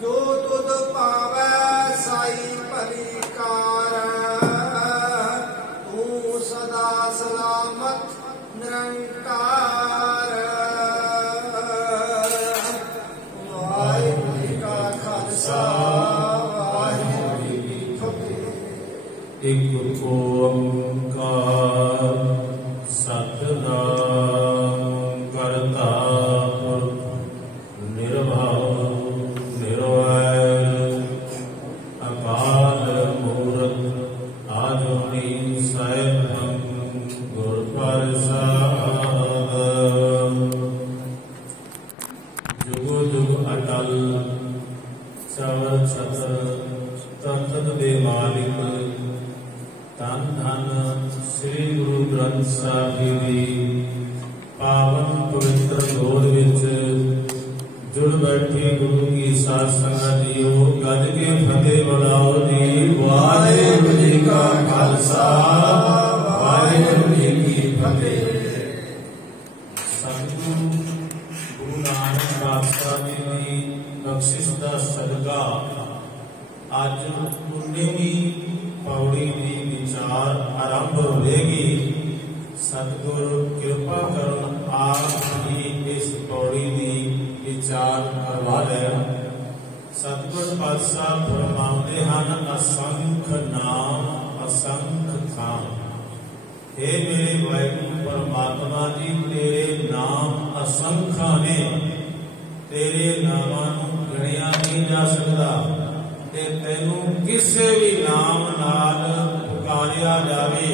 जो तुद पावै साई भलीकार, तू सदा सलामत निरंकार। वाहिगुरू जी का खालसा, वाहिगुरू जी की फतेह। एक ओंकार सतनाम करता पुरख निर्भय निर्वैर अकाल मूरत आजुनी सैभं गुर प्रसाद। जुगो जुग अटल चवर छत्र तख्त दे मालिक, धन धन श्री गुरु ग्रंथ साहिब जी दी पावन पवित्र गोद विच जुड़ बैठी गुरु की साध संगत जीओ, गज के फतेह बुलाओ जी। वाहिगुरू जी का खालसा, वाहिगुरू जी की फतेह। सतगुरु गुरु नानक पातशाह जी की बख्शिश दा सदका अज 19वीं पौड़ी की विचार आरंभ होगी। सतगुर कृपा करन आप ही इस पौड़ी की विचार करवा रहे। सतगुर पातशाह फरमाते हैं असंख नाम असंख खाम। हे मेरे वाहिगुरू परमात्मा जी, तेरे नाम असंख्य ने, तेरे नामां नूं गिणिया नहीं जा सकता। तेनू किसी भी नाम नाल पुकारिया जावे,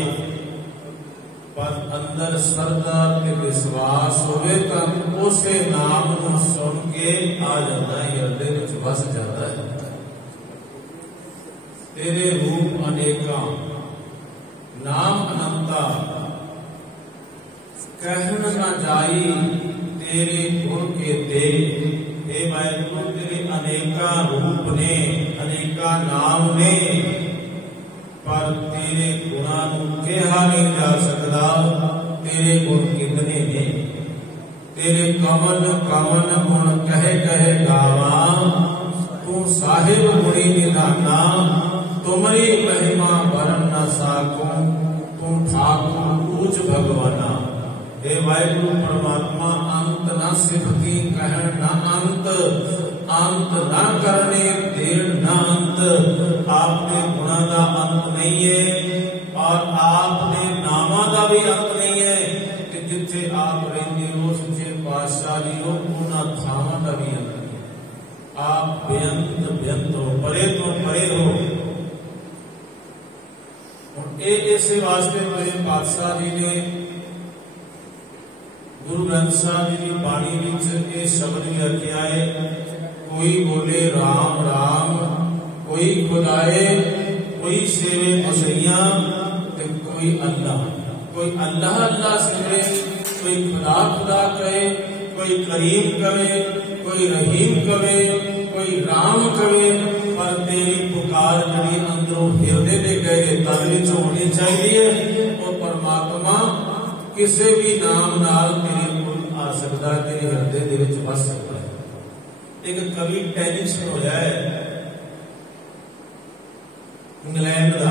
पर अंदर श्रद्धा ते विश्वास होवे तो उसे नाम नूं सुन के आ जाता है, हृदय विच वस जाता है। तेरे रूप अनेका नाम अनंता, कहन न जाई तेरे गुण के ते। हे वाहिगुरू तेरे अनेका रूप ने, अनेका नाम ने, पर तेरे गुणा नूं कहा नहीं जा सकता। तेरे गुण कितने ने, तेरे कमन कमन गुण कहे कहे गावा। तू साहिब गुणी निधाना, तुमरी महिमा वरन न साकू। तू ठाकुर ऊंच भगवाना। हे वाहिगुरू परमात्मा, अंत न सिफती कहन न अंत, अंत न करने देर न अंत। आपने गुणा का अंत नहीं है और आपने नामा का भी अंत नहीं है कि जिथे आप रहते हो सच्चे पातशाह जी हो, उन्होंने थावां का भी अंत नहीं है। आप बेअंत बेअंत हो, परे तो परे हो। इस वास्ते मेरे पातशाह जी ने गुरु ग्रंथ साहिब जी की बाणी विच ये शब्द भी रखिया है। कोई बोले राम राम, कोई खुदाए, कोई सेवे मसैया, कोई अल्लाह। कोई अल्लाह अल्लाह सेवे, कोई खुदा खुदा कहे, कोई करीम कहे, कोई रहीम कहे, कोई राम कहे। पर तेरी पुकार जी अंदरों हृदय के गहरे तल विच होनी चाहिए। वो परमात्मा किसी भी नाम नाल तेरे कोल आ सकता, तेरे हृदय दे विच वस सकता है। एक कवि टेनिस होया है इंग्लैंड का,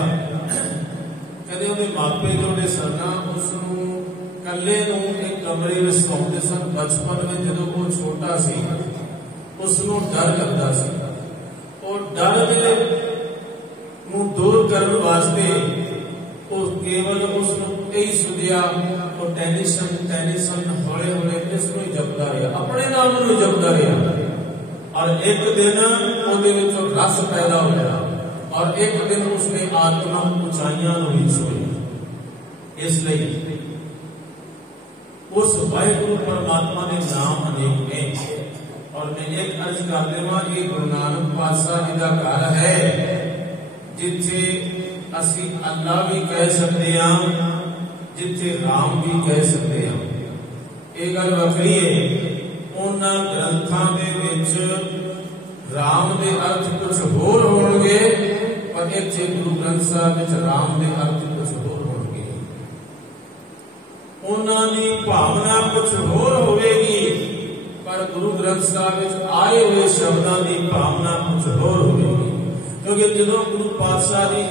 कहते उहदे मापे जोड़े सन उसनूं कल्ले नूं एक कमरे में सुलाउंदे सन। बचपन में जदों वो छोटा सी उसनूं डर लगता सी। और डर दे नूं दूर करने वास्ते वो केवल उसनूं यही सुधिया और टेनिसन टेनिसन हौले हौले इसको ही जपदा रहा, अपने नाम नूं जपदा रहा। और एक दिन उहदे विचों रस पैदा होया और एक दिन उसने आत्मा ऊंचाइयां नूं भी छुई। इसलिए उस वाहिगुरू परमात्मा के नाम अनेक ने। और मैं एक अर्ज कर देवां, ये गुरु नानक पातशाह जी का घर है जिथे असी अल्लाह भी कह सकते हैं, जिथे राम भी कह सकते हैं। ये गल वखरी है। उन्हां ग्रंथां दे विच राम दे अर्थ कुछ होर होणगे, पर इत्थे गुरु ग्रंथ साहिब विच राम दे अर्थ कुछ होर होणगे। उन्हां दी भावना कुछ होर होवेगी, पर ਤਾਂ ਗੁਰੂ ਗ੍ਰੰਥ ਸਾਹਿਬ ਵਿੱਚ ਆਏ ਹੋਏ ਸ਼ਬਦਾਂ ਦੀ ਭਾਵਨਾ ਕੁਝ ਹੋਰ ਹੋਵੇਗੀ। ਕਿਉਂਕਿ ਜਦੋਂ ਗੁਰੂ ਪਾਤਸ਼ਾਹ ਜੀ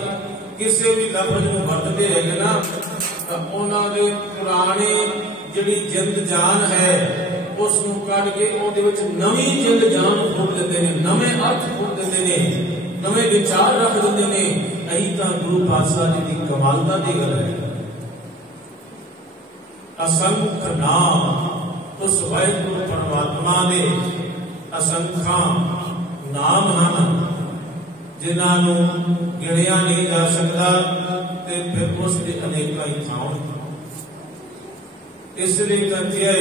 ਕਿਸੇ ਵੀ ਲਫ਼ਜ਼ ਨੂੰ ਵਰਤਦੇ ਹੈਗੇ ਨਾ ਤਾਂ ਉਹਨਾਂ ਦੇ ਪੁਰਾਣੇ ਜਿਹੜੀ ਜਿੰਦ ਜਾਨ ਹੈ ਉਸ ਨੂੰ ਕੱਢ ਕੇ ਉਹਦੇ ਵਿੱਚ ਨਵੀਂ ਜਿੰਦ ਜਾਨ ਫੂਕ ਦਿੰਦੇ ਨੇ, ਨਵੇਂ ਅਰਥ ਫੂਕ ਦਿੰਦੇ ਨੇ, ਨਵੇਂ ਵਿਚਾਰ ਰੱਖ ਦਿੰਦੇ ਨੇ। ਇਹੀ ਤਾਂ ਗੁਰੂ ਪਾਤਸ਼ਾਹ ਜੀ ਦੀ ਕਮਾਲਤਾ ਦੀ ਗੱਲ ਹੈ। ਅਸੰਖ ਨਾਮ ਉਸ ਵਾਹਿਗੁਰੂ ਪਰਮਾਤਮਾ ਦੇ ਅਸੰਖਾਂ ਨਾਮ ਹਨ ਜਿਨ੍ਹਾਂ ਨੂੰ ਗਿਣਿਆ ਨਹੀਂ ਜਾ ਸਕਦਾ ਤੇ ਫਿਰ ਉਸ ਦੇ ਅਨੇਕਾਂ ਹੀ ਥਾਂ। ਇਸ ਲਈ ਕਹਿੰਦੇ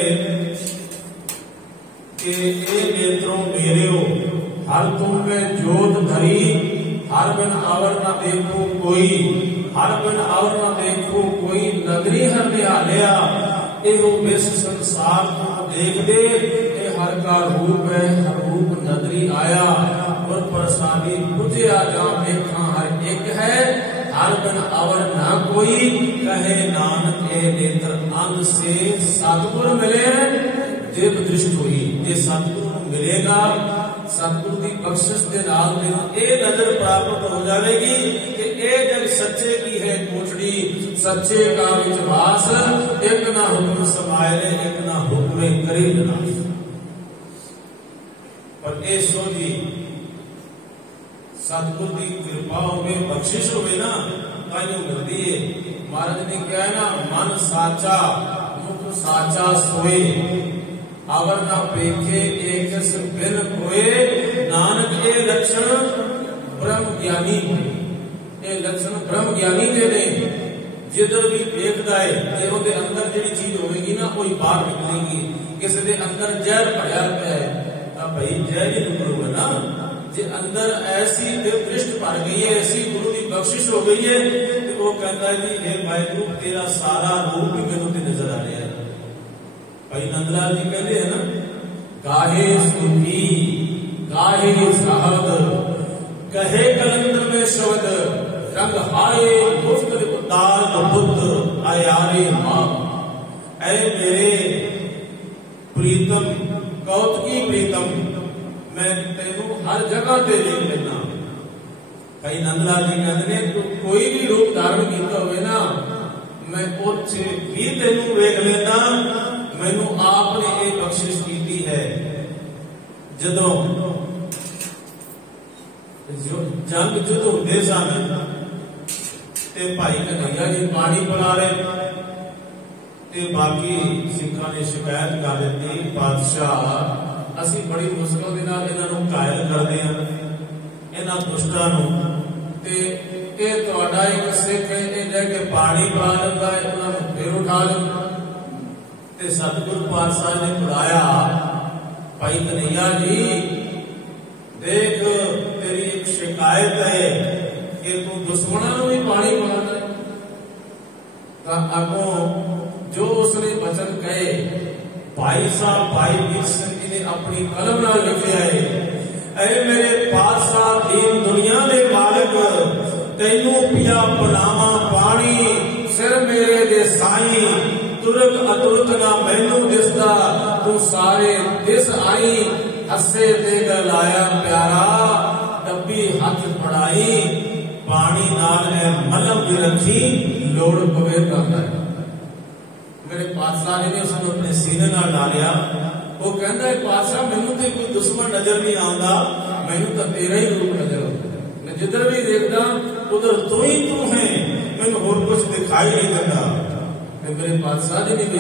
कि ए नेत्रों मेरेओ हर तुम में जोत धरी, हर बिन आवर न देखो कोई, हर बिन आवर न देखो कोई, नगरी हर निहालिया एहो विस संसार तुम देख दे, ए हर का रूप है हर रूप नगरी आया, और प्रसादी पुजया जा देखा हर एक है, हर बिन आवर न कोई, कहे नानक ए नेत्र अंग से सतगुर मिले जिब दृष्ट हुई। जे सतगुरु को मिलेगा, सतगुरु की बख्शिश के नाल ये नजर प्राप्त हो जाएगी कि ये जग सच्चे की है कोठड़ी, सच्चे का विश्वास, एक ना हुक्म समाये एक ना हुक्म करे ना। पर ये सो जी सतगुरु की कृपा होवे बख्शिश होवे ना ताइयों मिलती है। महाराज ने कहा ना मन साचा मुख साचा सोए, अवर न पेखे एक बिन कोए, नानक ये लक्षण ब्रह्म ज्ञानी, ये लक्षण ब्रह्म ज्ञानी दे ने। जिधर भी देखता है जे ਉਹਦੇ अंदर ਜਿਹੜੀ चीज होगी ना कोई बाहर निकलेगी। किसी के अंदर जहर भरिया पिया है ਤਾਂ भाई जहर ही निकलूगा ना। जे अंदर ऐसी दृष्टि भर गई है, ऐसी गुरु की बख्शिश हो गई है तो वो कहता है जी हे वाहिगुरू तेरा सारा रूप ही मैनू ते नजर आ रहा है। भाई नंदलाल जी कहते हैं ना, गाहे सुखी गाहे साहब कहे कलंदर में शब्द, रंग हाय मुफ्त उतार बुद्ध आयारे मां। ऐ मेरे प्रीतम कौतकी प्रीतम, मैं तेनू हर जगह ते देख लेना। भाई नंदलाल जी कहते हैं तो कोई भी रूप धारण किया होवे ना, मैं उत्थे भी तेनू वेख लेना। मैनू आपने ये बख्शिश की है। जदों जंग युद्ध होंदे सन ते भाई कन्हैया जी पानी पिला रहे ते बाकी सिखां ने शिकायत कर दी, बादशाह असी बड़ी मुश्किल दे नाल इन्हां नूं घायल करदे हां, इन्हां दुष्टां नूं ते ये तुहाडा एक सिख ये लेके पानी पिला लैंदा है, उन्हां नूं फिर उठा लैंदा। सतगुरु पातशाह ने बुलाया, भाई कन्हैया जी देख तेरी एक शिकायत है कि तू दुश्मनों को भी पानी पिलाना है। अगों जो उसने वचन कहे भाई साहब भाई वीर सिंह जी ने अपनी कलम नाल लिखे है, ऐ मेरे पातशाह दीन दुनिया के मालिक तैनू पिया पिलावा पानी, सिर मेरे दे साई तुरक अतुरक ना मैनू दिसदा, तू सारे दिस आई, हसे ते गलाया प्यारा, डब्बी हाथ फड़ाई, पानी नाल है मलम भी रखी, लोड़ पवे करना। मेरे पातशाह ने उसको अपने सीने नाल डालिया। वो कहता है पातशाह मैनू तो कोई दुश्मन नजर नहीं आता, मैनू तो तेरा ही रूप नजर आता, मैं जिधर भी देखता उधर तू ही तू है, मैनू होर कुछ दिखाई नहीं देता। मेरे पातशाह जी ने भी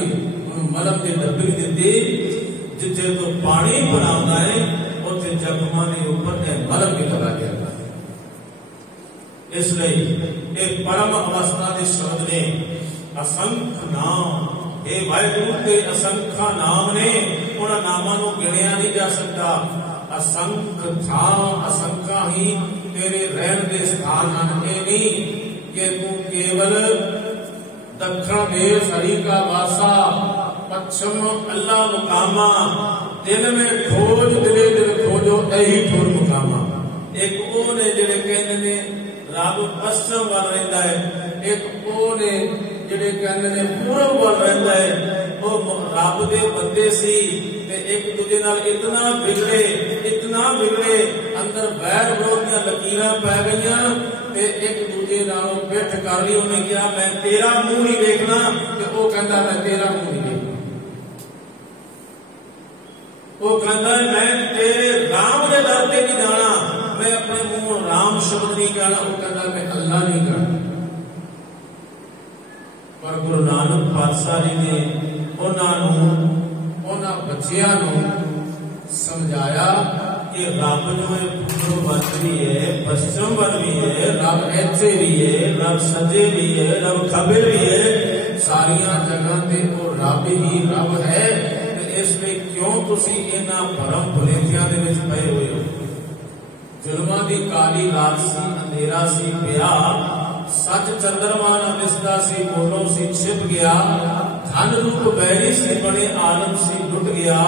मलम के डब्बी दी, जिथे तो पानी बनाता है उसे जख्मा के ऊपर मलम भी लगा दिया। इसलिए एक परम अवस्था के शब्द ने असंख नाम, ये वाहिगुरू के असंख्या नाम ने, उन्होंने नामों को गिनिया नहीं जा सकता। असंख थां असंख्या ही तेरे रहन के स्थान हैं, ये नहीं कि तू केवल दक्षिण देश हरि का वासा, पश्चिम अल्लाह मुकामा, दिल में खोज दिले दिल खोजो यही ठोर मुकामा। एक वो ने जिहड़े कहंदे ने रब पश्चिम वल रहिंदा है, एक वो ने जिहड़े कहंदे ने पूरब वल रहिंदा है। वो रब दे बंदे सी एक दूजे नाल इतना बिगड़े अंदर बैर विरोध दी लकीरां पै गईयां ते एक दूजे नालों पिठ कर ली। उन्हें कहा मैं तेरा मुंह नहीं देखना ते वो कहता मैं तेरा मुंह नहीं देखना। वो कहता मैं तेरे राम के दर ते नहीं जाना, मैं अपने मुंह राम शब्द नहीं कहना। वो कहता मैं अल्लाह नहीं कहना। पर गुरु नानक पातशाह जी ने उन्होंने बच्चियां समझाया कि रब जो है पूर्व वन भी है, पश्चिम वन भी है, रब ऐसे भी है, रब सज्जे भी है, रब खब्बे भी है, सारिया जगह ते वो रब ही रब है। इसलिए क्यों तुसी इन्हां भरम भुलेखियां दे विच पए हुए हो। जुल्मां दी काली रात सी, अंधेरा सी पिया, सच चंद्रमा न दिसदा सी, मोलों सी छिप गया, धन रूप बैरी सी बने आलम सी लुट गया,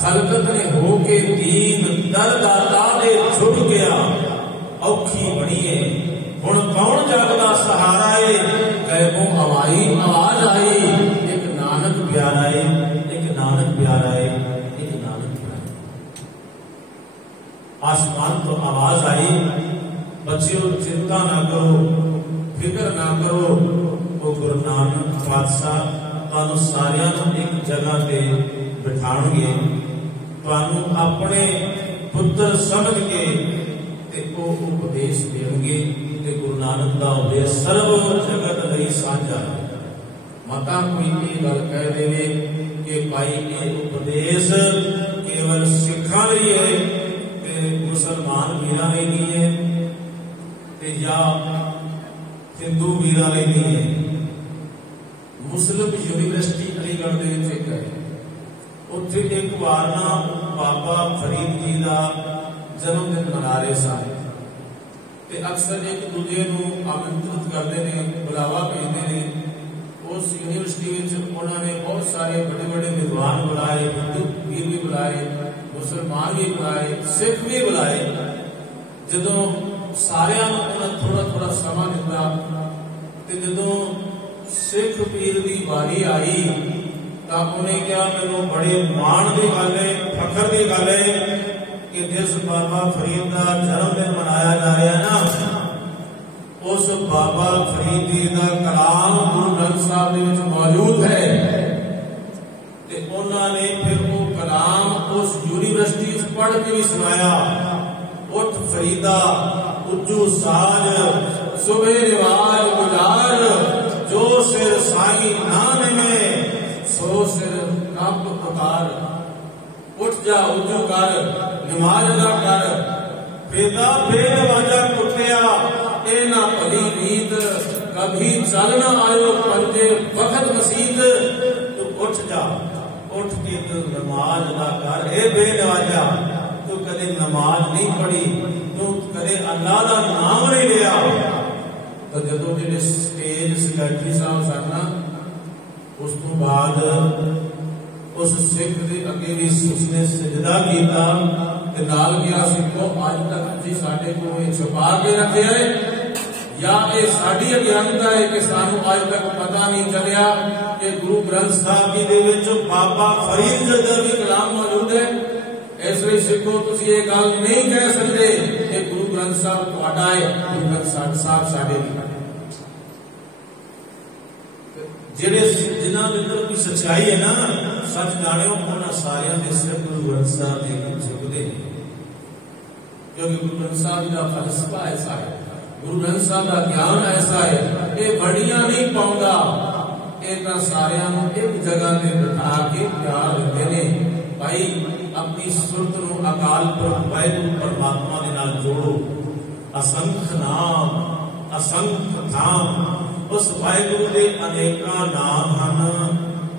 खलकत ने होके दीन दर दाता दे छुट गया, औखी बणीए हुण कौन जगदा सहारा है, गैबों आवाई आवाज आई, एक नानक प्यारा है, एक नानक प्यारा है, एक नानक प्यारा। आसमान तो आवाज आई, बच्चियों चिंता ना करो, फिक्र ना करो, वो गुरु नानक पातशाह तुहानू सारियां नू एक जगह पे बिठाणगे, तुहानू अपने पुत्र समझ के ते वो उपदेश देणगे। ते गुरु नानक दा उपदेश सर्व जगत लई साझा है। मता कोई ये गल कह देवे कि भाई ये उपदेश केवल सिखां लई है ते मुसलमान वीरां लई नहीं है ते या हिंदू वीरां लई नहीं है। मुस्लिम यूनिवर्सिटी अलीगढ़ दे विच एक है, उत्थे एक बार ना बाबा फरीद जी का जन्मदिन मना रहे सन ते अक्सर एक दूजे नू आमंत्रित करते हैं, बुलावा भेजते हैं। उस यूनिवर्सिटी विच उन्होंने बहुत सारे बड़े बड़े विद्वान बुलाए, हिंदू वीर भी बुलाए, मुसलमान भी बुलाए, सिख भी बुलाए। जदों सारियां नू उन्होंने थोड़ा थोड़ा समा दिता ते जदों सिख पीर की वारी आई तो उन्हें क्या मैनू बड़े मान की गल है, फखर की गल है कि जिस बाबा फरीद का जन्मदिन मनाया जा रहा है ना, उस बाबा फरीद जी का कलाम गुरु ग्रंथ साहब मौजूद है। ते उन्होंने फिर वो कलाम उस यूनिवर्सिटी पढ़ के भी सुनाया। उठ फरीदा उज्जू साज सुबह रिवाज गुजार, जो सिर साई नाम में सो सिर रब उतार। उठ जा उज्जू कर नमाज अदा कर, बेदा बेनवाजा कुटिया ए ना भली रीत, कभी चल ना आयो पंजे वक्त मसीत। तू उठ जा, उठ के तू नमाज अदा कर। ए बेनवाजा तू कदे नमाज नहीं पढ़ी, तू कदे अल्लाह का नाम नहीं लिया। तो जो जो स्टेज सैकटरी साहब सन उस तो बाद उस सिख के अगे भी उसने सजदा किया ते नाल गया सिखो अज तक तुसीं साडे कोल छुपा के रखे है या ये साडी अज्ञानता है कि सानू अज तक पता नहीं चलिया कि गुरु ग्रंथ साहब जी दे विच बाबा फरीद जी दा भी कलाम मौजूद है। इसलिए सिखो तुसीं ये गल नहीं कह सकते कि गुरु ग्रंथ साहब तुहाडा है, गुरु ग्रंथ साहब साडे नहीं। जिहड़े जिन्हां दे अंदर कोई सच्चाई है ना, सच जाणिओ उन्हां सारियां दे सिर गुरु ग्रंथ साहब दे अगे झुकदे ने, क्योंकि गुरु ग्रंथ साहब दा फलसफा ऐसा है, गुरु ग्रंथ साहब का ज्ञान ऐसा है, ये बड़ियां नहीं पाउंदा। इन्हां सारियां नूं एक जगह ते बिठा के प्यार दिंदे ने। भाई अपनी सुरत नूं अकाल पुरख वाहिगुरू परमात्मा दे नाल जोड़ो। असंख नाम असंख धाम, उस वाहिगुरू दे अनेकां नाम हन,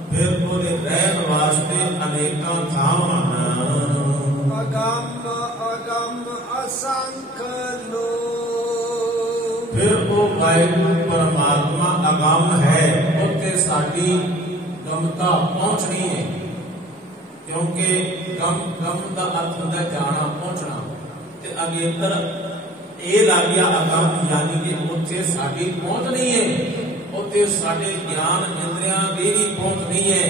फिर उहदे रहण वास्ते अनेकां थां हन। अगम अगम असंख लो, फिर वो वाहिगुरू परमात्मा अगम है, उत्ते साडी गमता पहुंचनी है। क्योंकि गम गम का अर्थ होता है जाना, पहुंचना। ते अगेतर ये लग गया अगम, यानी कि उत्थे साडी पहुंच नहीं है, उत्थे साडे ज्ञान इंद्रियां दी भी पहुंच नहीं है।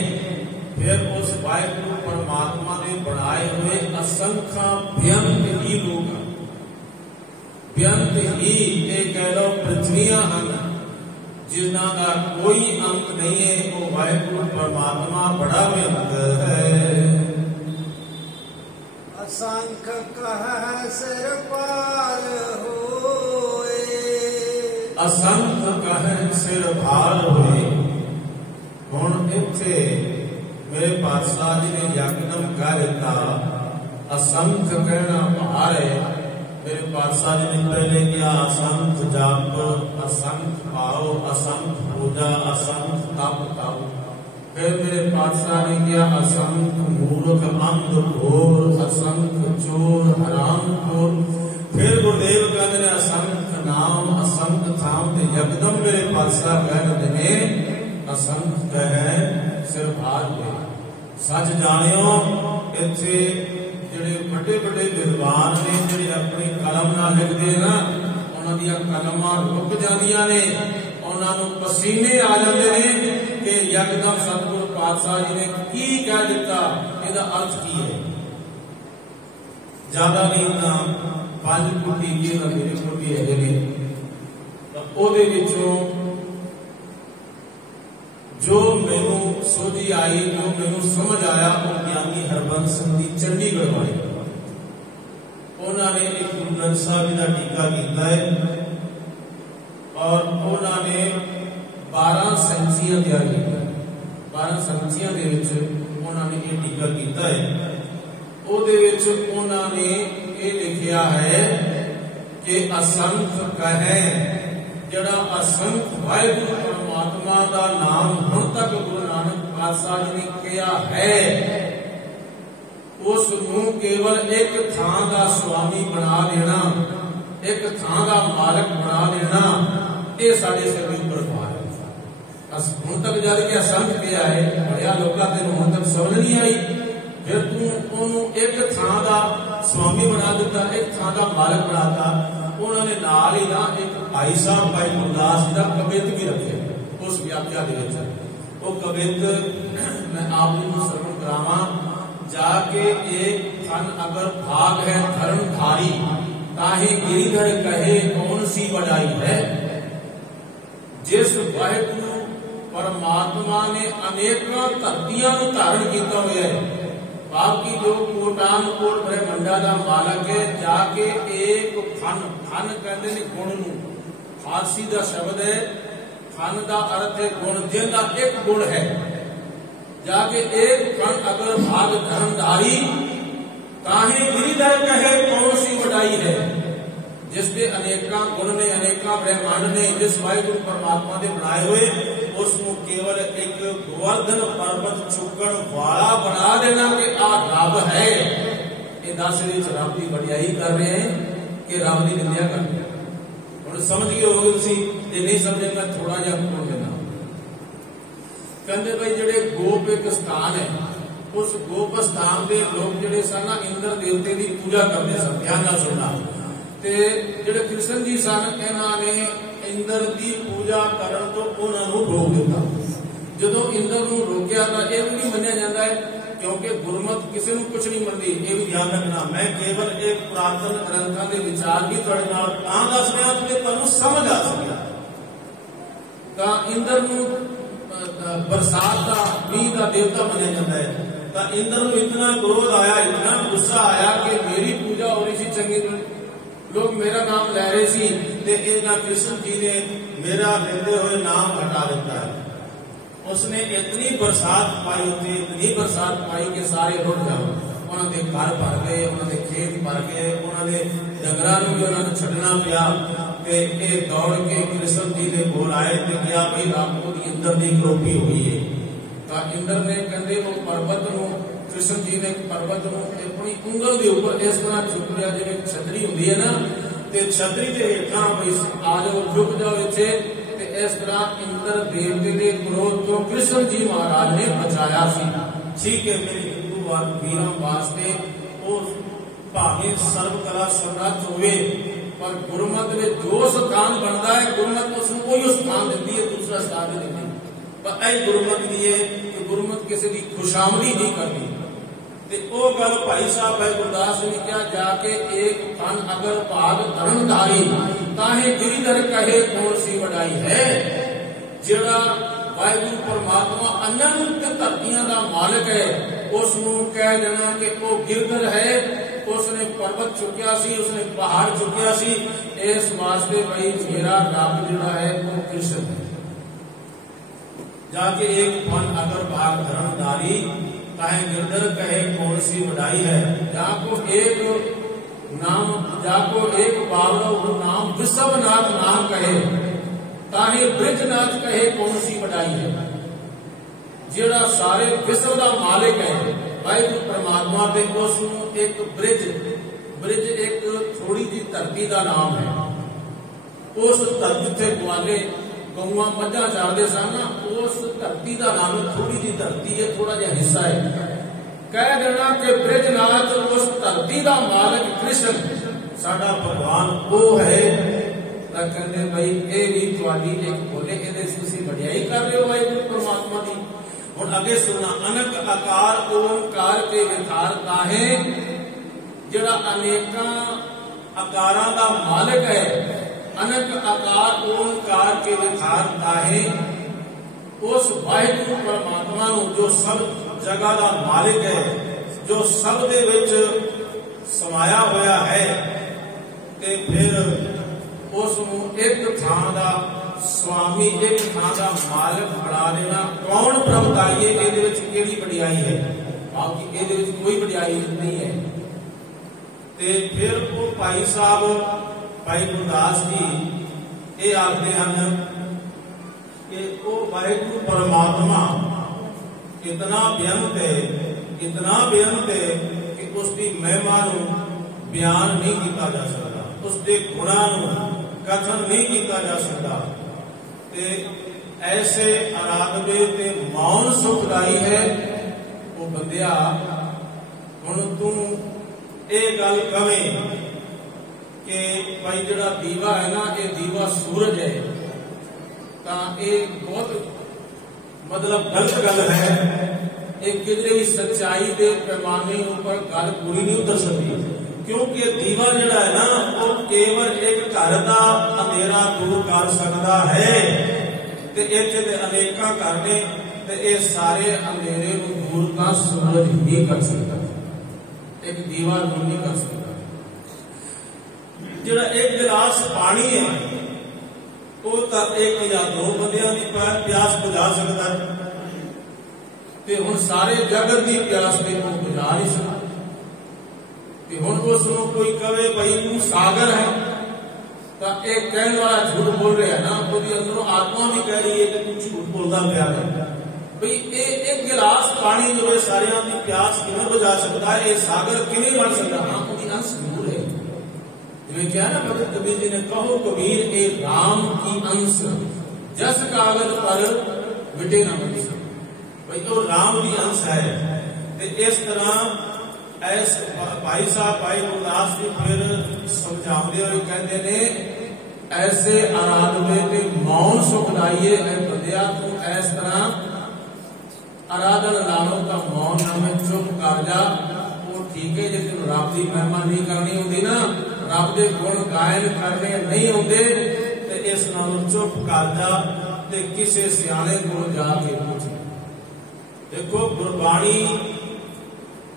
फिर उस वाहिगुरु परमात्मा ने बनाए हुए असंख्य बेअंत ही लोग, बेअंत ही ये कह लो पृथ्वियां हैं जिन्हों का कोई अंत नहीं है, वो वाहिगुरु परमात्मा बड़ा बेअंत है। असंख्य कह सिर पार होए, असंख्य कह सिर भार होए। हुण इत्थे मेरे पातशाह जी ने यकदम कह दिता असंख्य कहना भार है। मेरे पातशाह जी ने पहले किया असंख्य जाप, असंख्य पाओ, असंख्य पूजा, असंख्य तप ताओ। फिर मेरे पातशाह ने किया असंख्य मूर्ख अंध घोर, असंख्य चोर हरामखोर। फिर गुरुदेव कहते ने असंख्य नाम, असंख्य थाम। यकदम मेरे पातशाह कहते ने असंख्य कह सिर भार होए। सच जानियो इत्थे ਜਿਹੜੇ ਵੱਡੇ ਵੱਡੇ ਵਿਦਵਾਨ ਨੇ ਜਿਹੜੇ ਆਪਣੀ ਕਲਮ ਨਾਲ ਲਿਖਦੇ ਨਾ, ਉਹਨਾਂ ਦੀਆਂ ਕਲਮਾਂ ਰੁਕ ਜਾਂਦੀਆਂ ਨੇ, ਉਹਨਾਂ ਨੂੰ ਪਸੀਨੇ ਆ ਜਾਂਦੇ ਨੇ ਕਿ ਯਕਦਮ ਸਤਿਗੁਰੂ ਪਾਤਸ਼ਾਹ ਜੀ ਨੇ ਕੀ ਕਹਿ ਦਿੱਤਾ, ਇਹਦਾ ਅਰਥ ਕੀ ਹੈ। ਜ਼ਿਆਦਾ ਨਹੀਂ ਤਾਂ 5 ਕੁੱਟੀ ਦਾ ਮੇਰੇ ਕੋਲ ਵੀ ਹੈਗੇ ਨੇ, ਤਾਂ ਉਹਦੇ ਵਿੱਚੋਂ जो मैनू सोझी आई, जो मैनू समझ आया, वो ज्ञानी हरबंस सिंह दी चंडीगढ़ वाले उन्होंने एक गुरु ग्रंथ साहब जी का टीका किया है और उन्होंने 12 सेंचियां तैयार की। 12 सेंचियां दे विच उन्होंने ये टीका किया है। ਉਹਦੇ ਵਿੱਚ ਉਹਨਾਂ ਨੇ ਇਹ ਲਿਖਿਆ ਹੈ ਕਿ असंख्य कहे, ਜਿਹੜਾ असंख्य वाहिगुरु परमात्मा का नाम हुण तक गुरु नानक पातशाह जी ने किया है, उस नूं केवल एक थां का स्वामी बना देना, एक थां का मालक बना देना, ये साडे सिर दे उपर भार है। हुण तक जद कि असंख्य किया है, बड़िया लोकां ते हुण तक समझ नहीं आई। फिर तू ओनू एक थां का स्वामी बना दिता, एक थां का मालक बनाता। उन्होंने नाल ही ना एक भाई साहब भाई गुरदास जी का कवित भी रखे उस व्याख्या दे विच। वो कवित मैं आप जी को श्रवण करावां। जाके एक थन अगर भाग है धर्मधारी, ताहि गिरिधर कहे कौन सी बढ़ाई है। जिस वाहिगुरु परमात्मा ने अनेकों धरतियां नूं धारण किया हुआ है, बाकी जो कोटान कोट ब्रह्मंडा का मालक है, जाके एक थन, थन कहते ने गुण नूं, फारसी का शब्द है, थन का अर्थ है गुण, जिनका एक गुण है। जाके एक थन अगर भाग धर्मधारी, ताहि गिरिधर कहे कौन सी बढ़ाई है। जिसके अनेका गुण ने, अनेका ब्रह्मांड ने, जिस वाहिगुरु परमात्मा ने बनाए हुए, उसको केवल एक गोवर्धन पर्वत चुकन वाला बना देना कि आ रब है। ये दस रब की वडियाई कर रहे हैं कि रब की निंदा कर रहे हैं। और समझ गए होगे तुसी, जे नहीं समझेगा थोड़ा जिहा खोल देना। कहते भाई जेडे गोप एक स्थान है, उस गोप स्थान के लोग जेडे सन इंद्र देवते की पूजा करते सन। ध्यान नाल सुनना। ते जेडे कृष्ण जी सन, इन्होंने इंद्र की पूजा करन तो उन्होंने रोक दिता। जो इंद्र नूं रोकिया तो यह भी नहीं मनिया जाता है, क्योंकि गुरमत किसी को कुछ नहीं मनती। ये भी ध्यान रखना, मैं केवल एक पुरातन ग्रंथों के विचार भी तुहाडे नाल तां दस रहा कि तुहानूं समझ आ सके। तां इंद्र नूं बरसात का मीह का देवता मनिया जाता है। तां इंद्र नूं इतना क्रोध आया, इतना गुस्सा आया कि मेरी पूजा हो रही सी चंगी, लोग मेरा नाम लै रहे सी, ते इन्हां कृष्ण जी ने मेरा लेते हुए नाम हटा दिता है। उसने इतनी बरसात पाई, इतनी बरसात पाई कि सारे रुड़ जाओ। उन्होंने घर भर गए, उन्होंने खेत भर गए, उन्होंने डंगरां नूं भी उन्होंने छड्डना पिया। ते ये दौड़ के कृष्ण जी ने बोल आए ते क्या भाई राम की इंद्र की करोपी हुई है। तो इंद्र ने कहते वो पर्वत नूं, कृष्ण जी ने पर्वत नूं अपनी उंगल के उपर इस तरह चुक लिया जिवें छतरी हुंदी है ना, ते छतरी के हेठां भाई आ जाओ, झुक जाओ इत्थे। इस तरह इंद्र देवते के क्रोध तो कृष्ण जी महाराज ने बचाया सी। ठीक है, मेरे हिंदू वीरों वास्ते भावे सर्वकला समर्थ होवे, पर गुरमत में जो स्थान बनता है, गुरमत उसको कोई स्थान देती है, दूसरा स्थान नहीं देती। पर ऐ गुरमत की है कि गुरमत किसी की खुशामदी नहीं करती। ते ओ गल भाई साहब भाई गुरदास ने क्या जाके एक फन अगर भाग धर्मधारी ताहे गिरिधर कहे कौन सी वडाई है। जेड़ा वाहिगुरु परमात्मा अनंत धरतियां का मालिक है उसनू कह देना कि वो गिरधर है, उसने पर्वत चुकिया सी, उसने पहाड़ चुकिया सी, इस वास्ते भाई मेरा रब जिहड़ा है वो कृष्ण है। जाके एक फन अगर भाग धर्मधारी ताहे गिरधर कहे कौन सी वडाई है। जाको एक नाम जाको एक बावलो नाम विश्वनाथ नाम कहे ताहे ब्रिजनाथ कहे कौन सी वडाई है। जेड़ा सारे विश्व का मालिक है वाहिगुरु परमात्मा ते उसनू एक ब्रिज ब्रिज एक थोड़ी जी धरती का नाम है। उस धरती से ग्वाले गऊआ मझा चारते सन ना, उस धरती का नाम थोड़ी जी धरती है, थोड़ा जिहा हिस्सा है। कह देना कि ब्रिजनाथ उस धरती का मालिक कृष्ण साडा भगवान वो है। कहते भाई ये भी तुहाडी एक बोले ये वडियाई कर रहे हो वाहिगुरु परमात्मा की। और अगे सुनना अनक आकार ओंकार के विकार ताहे जड़ा अनेका आकारां दा मालिक है। अनक आकार ओंकार के विकार ताहे उस वाहिगुरु परमात्मा नूं जो सब जगह का मालिक है, जो सब दे विच समाया होया है, ते फिर उसनू एक थां दा स्वामी एक थां दा मालिक बना देना कौन प्रभुताइए इहदे विच किहड़ी वडियाई है। बाकी इहदे विच कोई वडियाई नहीं है। ते फिर वो भाई साहब भाई गुरदास जी ये आखते हैं कि वो वाहिगुरु परमात्मा इतना बेअंत है कि उसकी महिमा नूं बयान नहीं किया जा सकता, उसके गुणां नूं कथन नहीं किया जा सकता। ते ऐसे आराधवे ते मौन सुखदाई है। वो बंदिया हुण तू ये गल कवे कि भाई जिहड़ा दीवा है ना ये दीवा सूरज है, तां ये बहुत मतलब गलत गल है। एक किधरे भी सच्चाई के पैमाने ऊपर गल पूरी नहीं उतर सकती, क्योंकि दीवा जिहड़ा है ना वो केवल एक घर का अंधेरा दूर कर सकता है। ते इत्थे ते अनेका घर ने ते ये सारे अंधेरे को दूर का सूरज ही कर सकता है, एक दीवा दूर नहीं कर सकता। जिहड़ा एक गिलास पानी है वो तो एक या दो बंदियां की प्यास बुझा सकता है, ते हुण सारे जगत की प्यास ने वो बुझा नहीं सकता। हुण उसनूं कोई कहे भाई तू सागर है तो एक कहने वाला झूठ बोल रहा है ना, उसके अंदरों आत्मा भी कह रही है कि तू झूठ बोलता पाया है। भाई एक गिलास पानी जो है सारियां की प्यास किवें बुझा सकता है, ये सागर किवें बन सकता। हाँ उसकी अंश जरूर है। जिवें क्या ना भगत कबीर जी ने कहो कबीर ए राम की अंश जस कागज पर मिटे ना बंस। भाई वो राम की अंश है। इस तरह ऐसे भाई साहब भाई गुरदास जी फिर समझाते हुए कहते ने ऐसे आराधवे ते मौन सुखदाइए बंदिया तू इस तरह आराधन नालों का मौन नामे चुप कर जा। वो ठीक है, जिस रब की महिमा नहीं करनी होती ना, रब के गुण गायन करने नहीं होते, तो इस नालों चुप कर जा ते किसी सियाणे को जाके पूछ। देखो गुरबाणी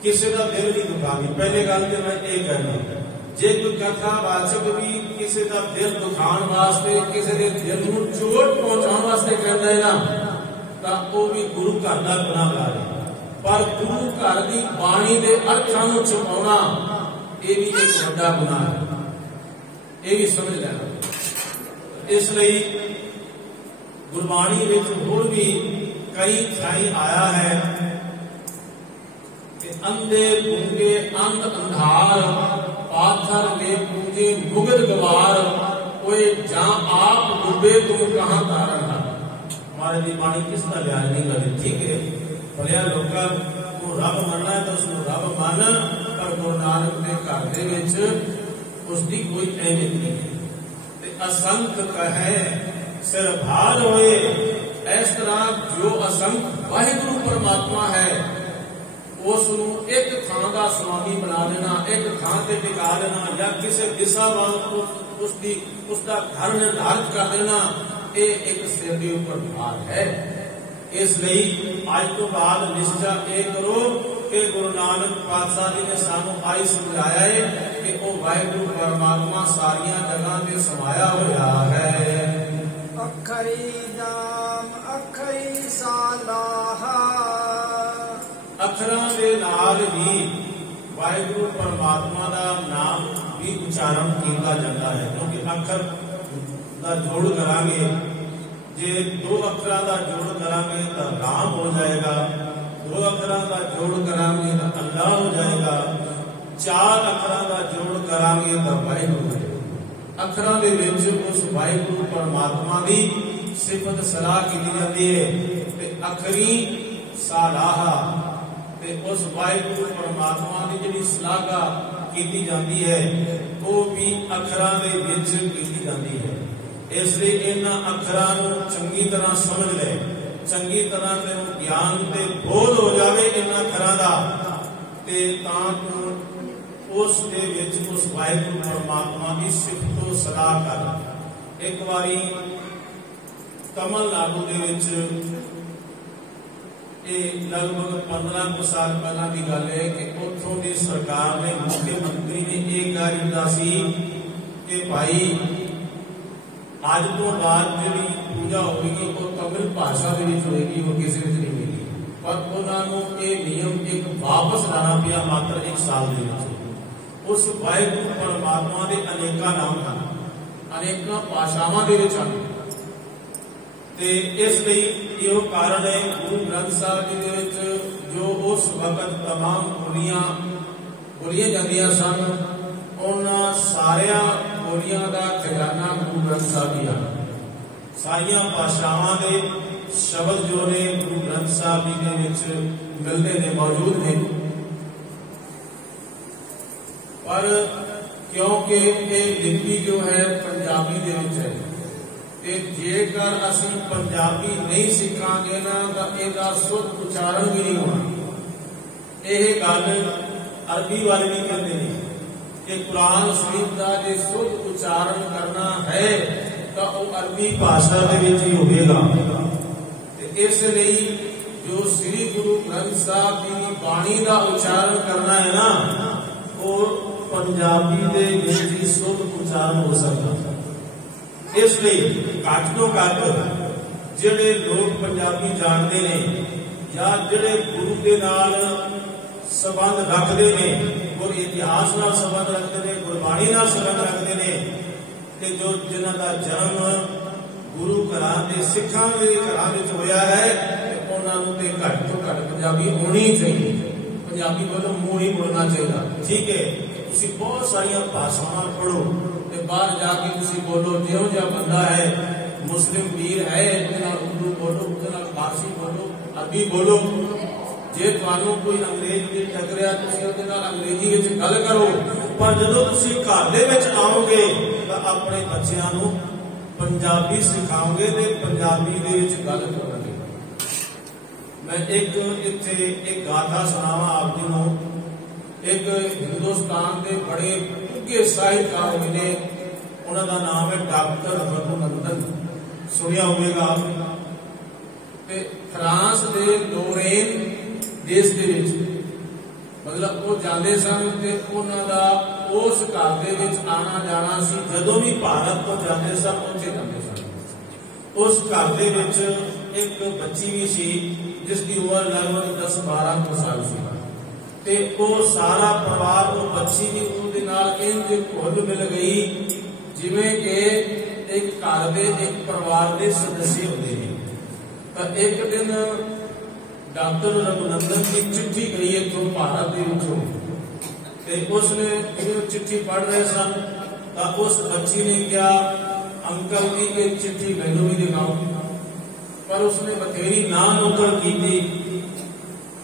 किसी का दिल नहीं दुखाती। पहले गल तो मैं ये कहना, जे कोई कथा वाचक भी किसी का दिल दुखाने वास्ते किसी के दिल को चोट पहुंचाने वास्ते कहता है ना, तो वो भी गुरु घर का गुनाहगार है। पर गुरु घर की बाणी के अर्थां नूं छुपाउणा ये भी एक बड़ा गुनाह है, ये भी समझ लेना। इसलिए गुरबाणी विच होर भी कई थाई आया है अंधे गूंगे अंध अंधार पाथर ले पूजे मुगल गवार कोई जहां आप डूबे तुम कहां तारना। हमारे दी बाणी किस का लिहाज नहीं करती। ठीक है, भलिया लोकां को रब मनना है तो उसको रब मान, पर गुरु नानक ने घर दे विच उसकी कोई अहमियत नहीं है। असंख कहे सिर भार होए इस तरह जो असंख्य वाहिगुरु परमात्मा है उस एक थां का स्वामी बना लेना, एक थां से टिका लेना या किसी दिशा वाल उसका घर निर्धारित कर देना, ये एक सिर के ऊपर भार है। इसलिए आज तो बाद निश्चा ये करो कि गुरु नानक पातशाह जी ने सानू आई समझाया है कि वो वाहिगुरु परमात्मा सारिया जगह में समाया हुआ है। अखरी नाम अखरी सालाहा, अखरां दे नाल ही वाहिगुरु परमात्मा का नाम भी उच्चारण किया जाता है, क्योंकि अखर का जोड़ करांगे, जे दो अखरां का जोड़ करांगे तो राम हो जाएगा, दो अखरां का जोड़ करांगे तो अल्लाह हो जाएगा, चार अखरां का जोड़ करांगे तो वाहिगुरु हो जाएगा। अखरां दे विच उस वाहिगुरु परमात्मा की सिफत सलाह की जाती है ते अखरी सालाहा ते उस वाहिगुरु परमात्मा की जिहड़ी सलाह की जाती है वो भी अखरां दे विच की जाती है। इसलिए इन्हां अखरां नूं चंगी तरह समझ ले, चंगी तरह तेनूं ज्ञान ते बोध हो जाए इन्हां अखरां दा, ते तां तूं उस दे विच उस वाहिगुरु परमात्मा की सिफतो सलाह कर। एक बारी तमिलनाडु दे विच लगभग 15 साल पहला की गल है कि उतों की सरकार ने, मुख्यमंत्री ने एक कह दिता सी कि भाई अज तो बाद जी पूजा होगी वो तमिल भाषा होगी, वो किसी में नहीं मिली, पर उन्होंने ये नियम एक वापस लाना पिया मात्र 1 साल के। उस वाहिगुरु परमात्मा के अनेका नाम हैं, अनेक भाषावां दे विच हन, ते इसलिए यो कारण है गुरु ग्रंथ साहब जी दे विच जो उस वक्त तमाम बोलियां जांदियां सन, उन्हां सारिया बोलियां का खजाना गुरु ग्रंथ साहब जी है। सारिया भाषावां दे शब्द जो ने गुरु ग्रंथ साहब जी दे विच मिलते ने, मौजूद ने, पर क्योंकि ये लिपि जो है पंजाबी दे विच है, ते जेकर असी पंजाबी नहीं सीखांगे ना तो इसका शुद्ध उच्चारण भी नहीं होना। यह गल अरबी वाले भी कहते हैं कि कुरान शरीफ का जो शुद्ध उच्चारण करना है तो वह अरबी भाषा के विच ही होगा। इसलिए जो श्री गुरु ग्रंथ साहब जी की बाणी का उच्चारण करना है ना, वो पंजाबी के विच ही शुद्ध उच्चारण हो सकता। इसलिए घट तो घट जिहड़े लोग पंजाबी जानते हैं या जिहड़े गुरु के नाल संबंध रखते हैं, गुर इतिहास नाल संबंध रखते हैं, गुरबाणी नाल संबंध रखते हैं, ते जो जिन्हां दा जन्म गुरु घरां दे सिखां दे घरां विच होया है, उन्हां नूं ते घट तो घट पंजाबी होनी चाहिए, पंजाबी वालों मुंह नहीं मुड़ना चाहिए। ठीक है, तुसीं बहुत सारिया भाषावां पढ़ो, बाहर जाके तुसी बोलो, जो जा बंदा है मुस्लिम वीर है उर्दू बोलो, फारसी बोलो, अरबी बोलो, जे तुहानू कोई अंग्रेज भी टकरिया तुसी उहदे नाल अंग्रेजी विच गल करो, पर जदों तुसी घर दे विच आओगे तो अपने बच्चियां नू पंजाबी सिखाओगे ते पंजाबी दे विच गल करोगे। मैं एक इत्थे एक गाथा सुनावा आप जी नू। एक हिंदुस्तान के बड़े उगे साहित्यकार ने, उन्होंने नाम है डॉक्टर रघुनंदन, सुनिया होगा। फ्रांस के लोरेन देश के विच मतलब वो जाते सन, उन्होंने उस घर के विच आना जाना सी, जदों भी भारत तो जाते सन उत्थे जाते सन। उस घर के विच एक बच्ची भी सी जिसकी उम्र लगभग 10-12 साल सी, ते वो सारा परिवार वो बच्ची भी उनके नाल इंज घुल मिल गई जिवें के एक घर दे एक परिवार के सदस्य होते हैं। तो एक दिन डॉक्टर रघुनंदन की चिट्ठी गई इथों भारत के विचों, ते उसने चिट्ठी पढ़ रहे सन तो उस बच्ची ने क्या, अंकल की एक चिट्ठी मैनू भी दिखाओ, पर उसने बथेरी ना नुक्कड़ की थी,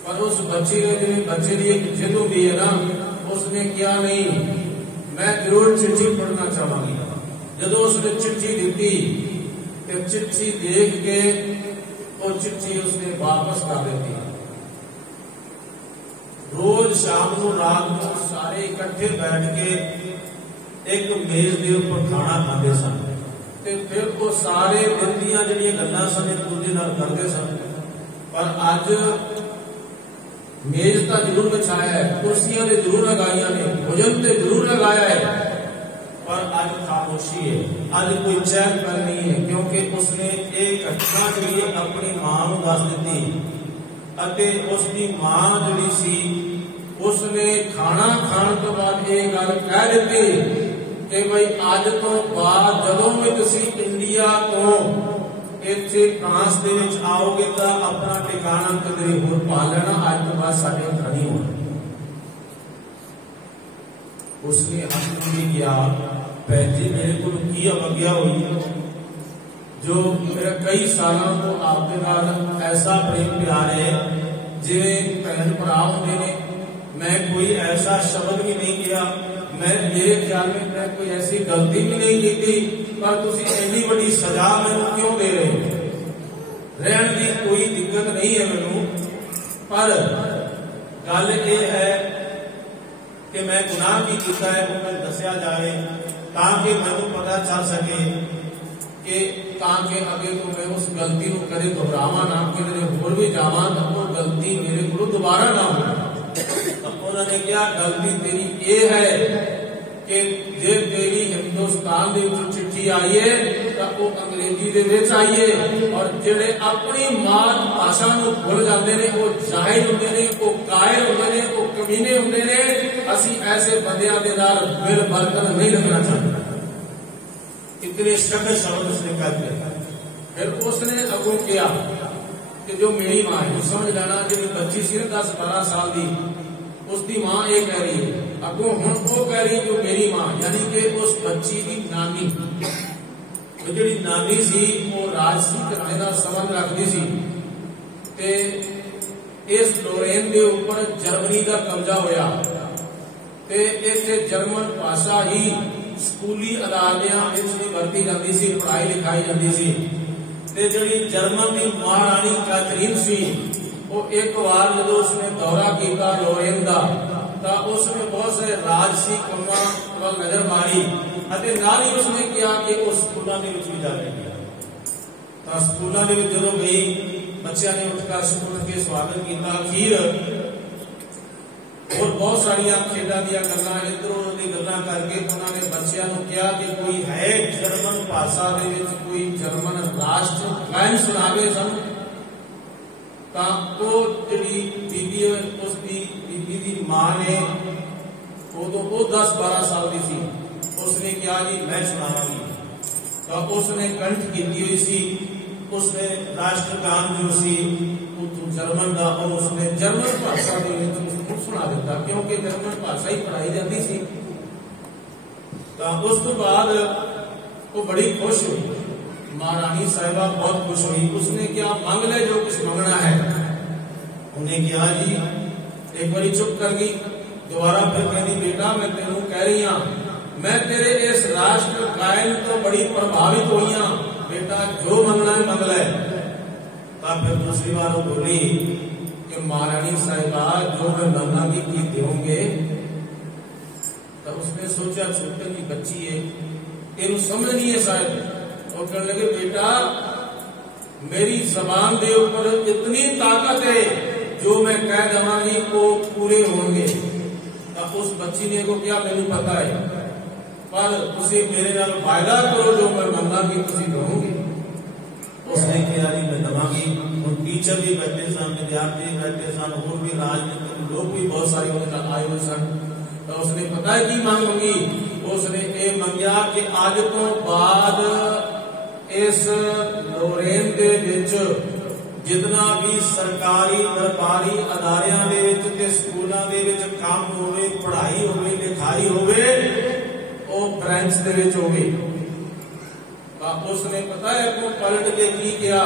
पर उस बच्चे ने बच्चे की एक जिद होती है ना, उसने क्या नहीं, मैं जरूर चिट्ठी पढ़ना चाहूंगी। जदों उसने चिट्ठी दी तो चिट्ठी देख के वो चिट्ठी उसने वापस कर देती। रोज शाम को रात को सारे इकट्ठे बैठ के एक मेज के ऊपर खाना खाते सन, फिर वो सारे दिन दियां जिहड़ियां गल्लां सन एक दूजे नाल करते सन। पर अज मेज तो जरूर बिछाया है, कुर्सियां तो जरूर लगाइया ने, भोजन तो जरूर लगाया है, पर अज खामोशी है, अज कोई चहल पहल नहीं है, क्योंकि उसने एक घटना जी अपनी मां को दस दी। उसकी मां जी सी उसने खाना खाने तो बाद ये गल कह दी कि भाई अज तो बाद जदों भी तुसी इंडिया तो इत्थे फ्रांस दे विच आओगे तो अपना ठिकाना किधरे होर पा लेना, अज तो बाद साडे घर नहीं होना। उसने हमने किया भैन जी मेरे को की अवज्ञा हुई जो मेरा कई सालों तो आपके नाल ऐसा प्रेम प्यार है जिवें भैन भरा होंदे ने, मैं कोई ऐसा शब्द भी नहीं किया, मैं मेरे ख्याल में मैं कोई ऐसी गलती भी नहीं की थी, पर तुसी इतनी बड़ी सजा मैनू क्यों दे रहे हो? रहने की कोई दिक्कत नहीं है मैनू, पर गल ये है कि मैं गुनाह भी किया है, वो मैं दसिया जाए ताकि मैनू पता चल सके कि ताकि अगे तो मैं उस गलती को कदे दोहरावा ना, किधरे होर भी जावा तो वो गलती मेरे को दोबारा ना हो। उन्होंने क्या गलती तेरी ये है कि जे तेरी हिंदुस्तान दे विच चिट्ठी आई है तो वो अंग्रेजी दे विच आई है, और जेड़े अपनी मात भाषा नूं भुल जाते हैं वो जाहिल होंदे ने, वो कायर होंदे ने, वो कमीने होंदे ने। असीं ऐसे बंदियां दे नाल मिल बरकत नहीं रखना चाहते। इतने शब्द शब्द उसने कह दिया। फिर उसने अगों किया कि जो मेरी मां है, समझ लेना जी बच्ची सी 10-12 साल की, उसकी मां ये कह रही है, अगों हुण वो कह रही जो मेरी मां, यानी कि उस बच्ची की नानी, जी नानी सी वो राजसी घराने का संबंध रखती सी। ते इस लोरेन के ऊपर जर्मनी का कब्जा होया ते इत्थे जर्मन भाषा ही स्कूली अदालतियां विच भी वरती जाती सी, पढ़ाई लिखाई जाती सी। ते जिहड़ी जर्मन की महारानी कैथरीन सी वो एक बार जो उसने दौरा किया लोरेन का तो उसने बहुत से राजसी कामों वाल नजर मारी, नाल ही उसने किया कि उस स्कूलों के भी जाने किया। तो स्कूलों के जो गई बच्चों ने उठकर स्कूल के स्वागत किया, खीर और बहुत सारिया खेलों दी गल्लां इधर उधर दी गल्लां करके उन्होंने बच्चों को कहा कि कोई है जर्मन भाषा दे विच कोई जर्मन राष्ट्र गायन सुनावे सन। तो जी बीबी उसकी बीबी की मां ने वो 10-12 साल की थी, उसने कहा जी मैं सुनावांगी। तो उसने कंठ की हुई सी, उसने राष्ट्रगान जो सी जर्मन का, और उसने जर्मन भाषा उसको सुना दिता क्योंकि जर्मन भाषा ही पढ़ाई जाती सी। तो उस तो बाद वो बड़ी खुश हुई, महारानी साहिबा बहुत खुश हुई। उसने क्या मांग ले जो कुछ मांगना है। उन्हें कहा जी एक बारी चुप कर गई, दोबारा फिर कहनी बेटा मैं तेनू कह रही हाँ, मैं तेरे इस राष्ट्र गायन तो बड़ी प्रभावित हुई हाँ, बेटा जो मंगना है मंग ले। तब फिर दूसरी बार वो बोली कि महारानी साहिबा जो मैं मंगांगी की दोगे। तो उसने सोचा छोटे की बच्ची है, तेन समझ नहीं है शायद। और कहने लगे बेटा मेरी जबान के ऊपर इतनी ताकत है जो मैं कह देवांगी वो पूरे होंगे। तो उस बच्ची ने को क्या मैंने पता है, पर तुसी मेरे नाल वायदा करो जो मैं मंगांगी तुसी दोगे। उसने कहा जी मैं दवांगी। टीचर भी बैठे सन, विद्यार्थी बैठे सन, और भी राजनीतिक लोग भी बहुत सारे उन्हें आए हुए सन। तो उसने पता है की मांग मंगी, उसने ये मंगया कि अज तो बाद इस लोरेन दे विच जितना भी सरकारी दरबारी अदारियां दे विच ते स्कूलों दे विच काम होवे, पढ़ाई होवे, लिखाई होवे, वो फ्रेंच दे विच होवे। उसने पता है को पलट के की किया,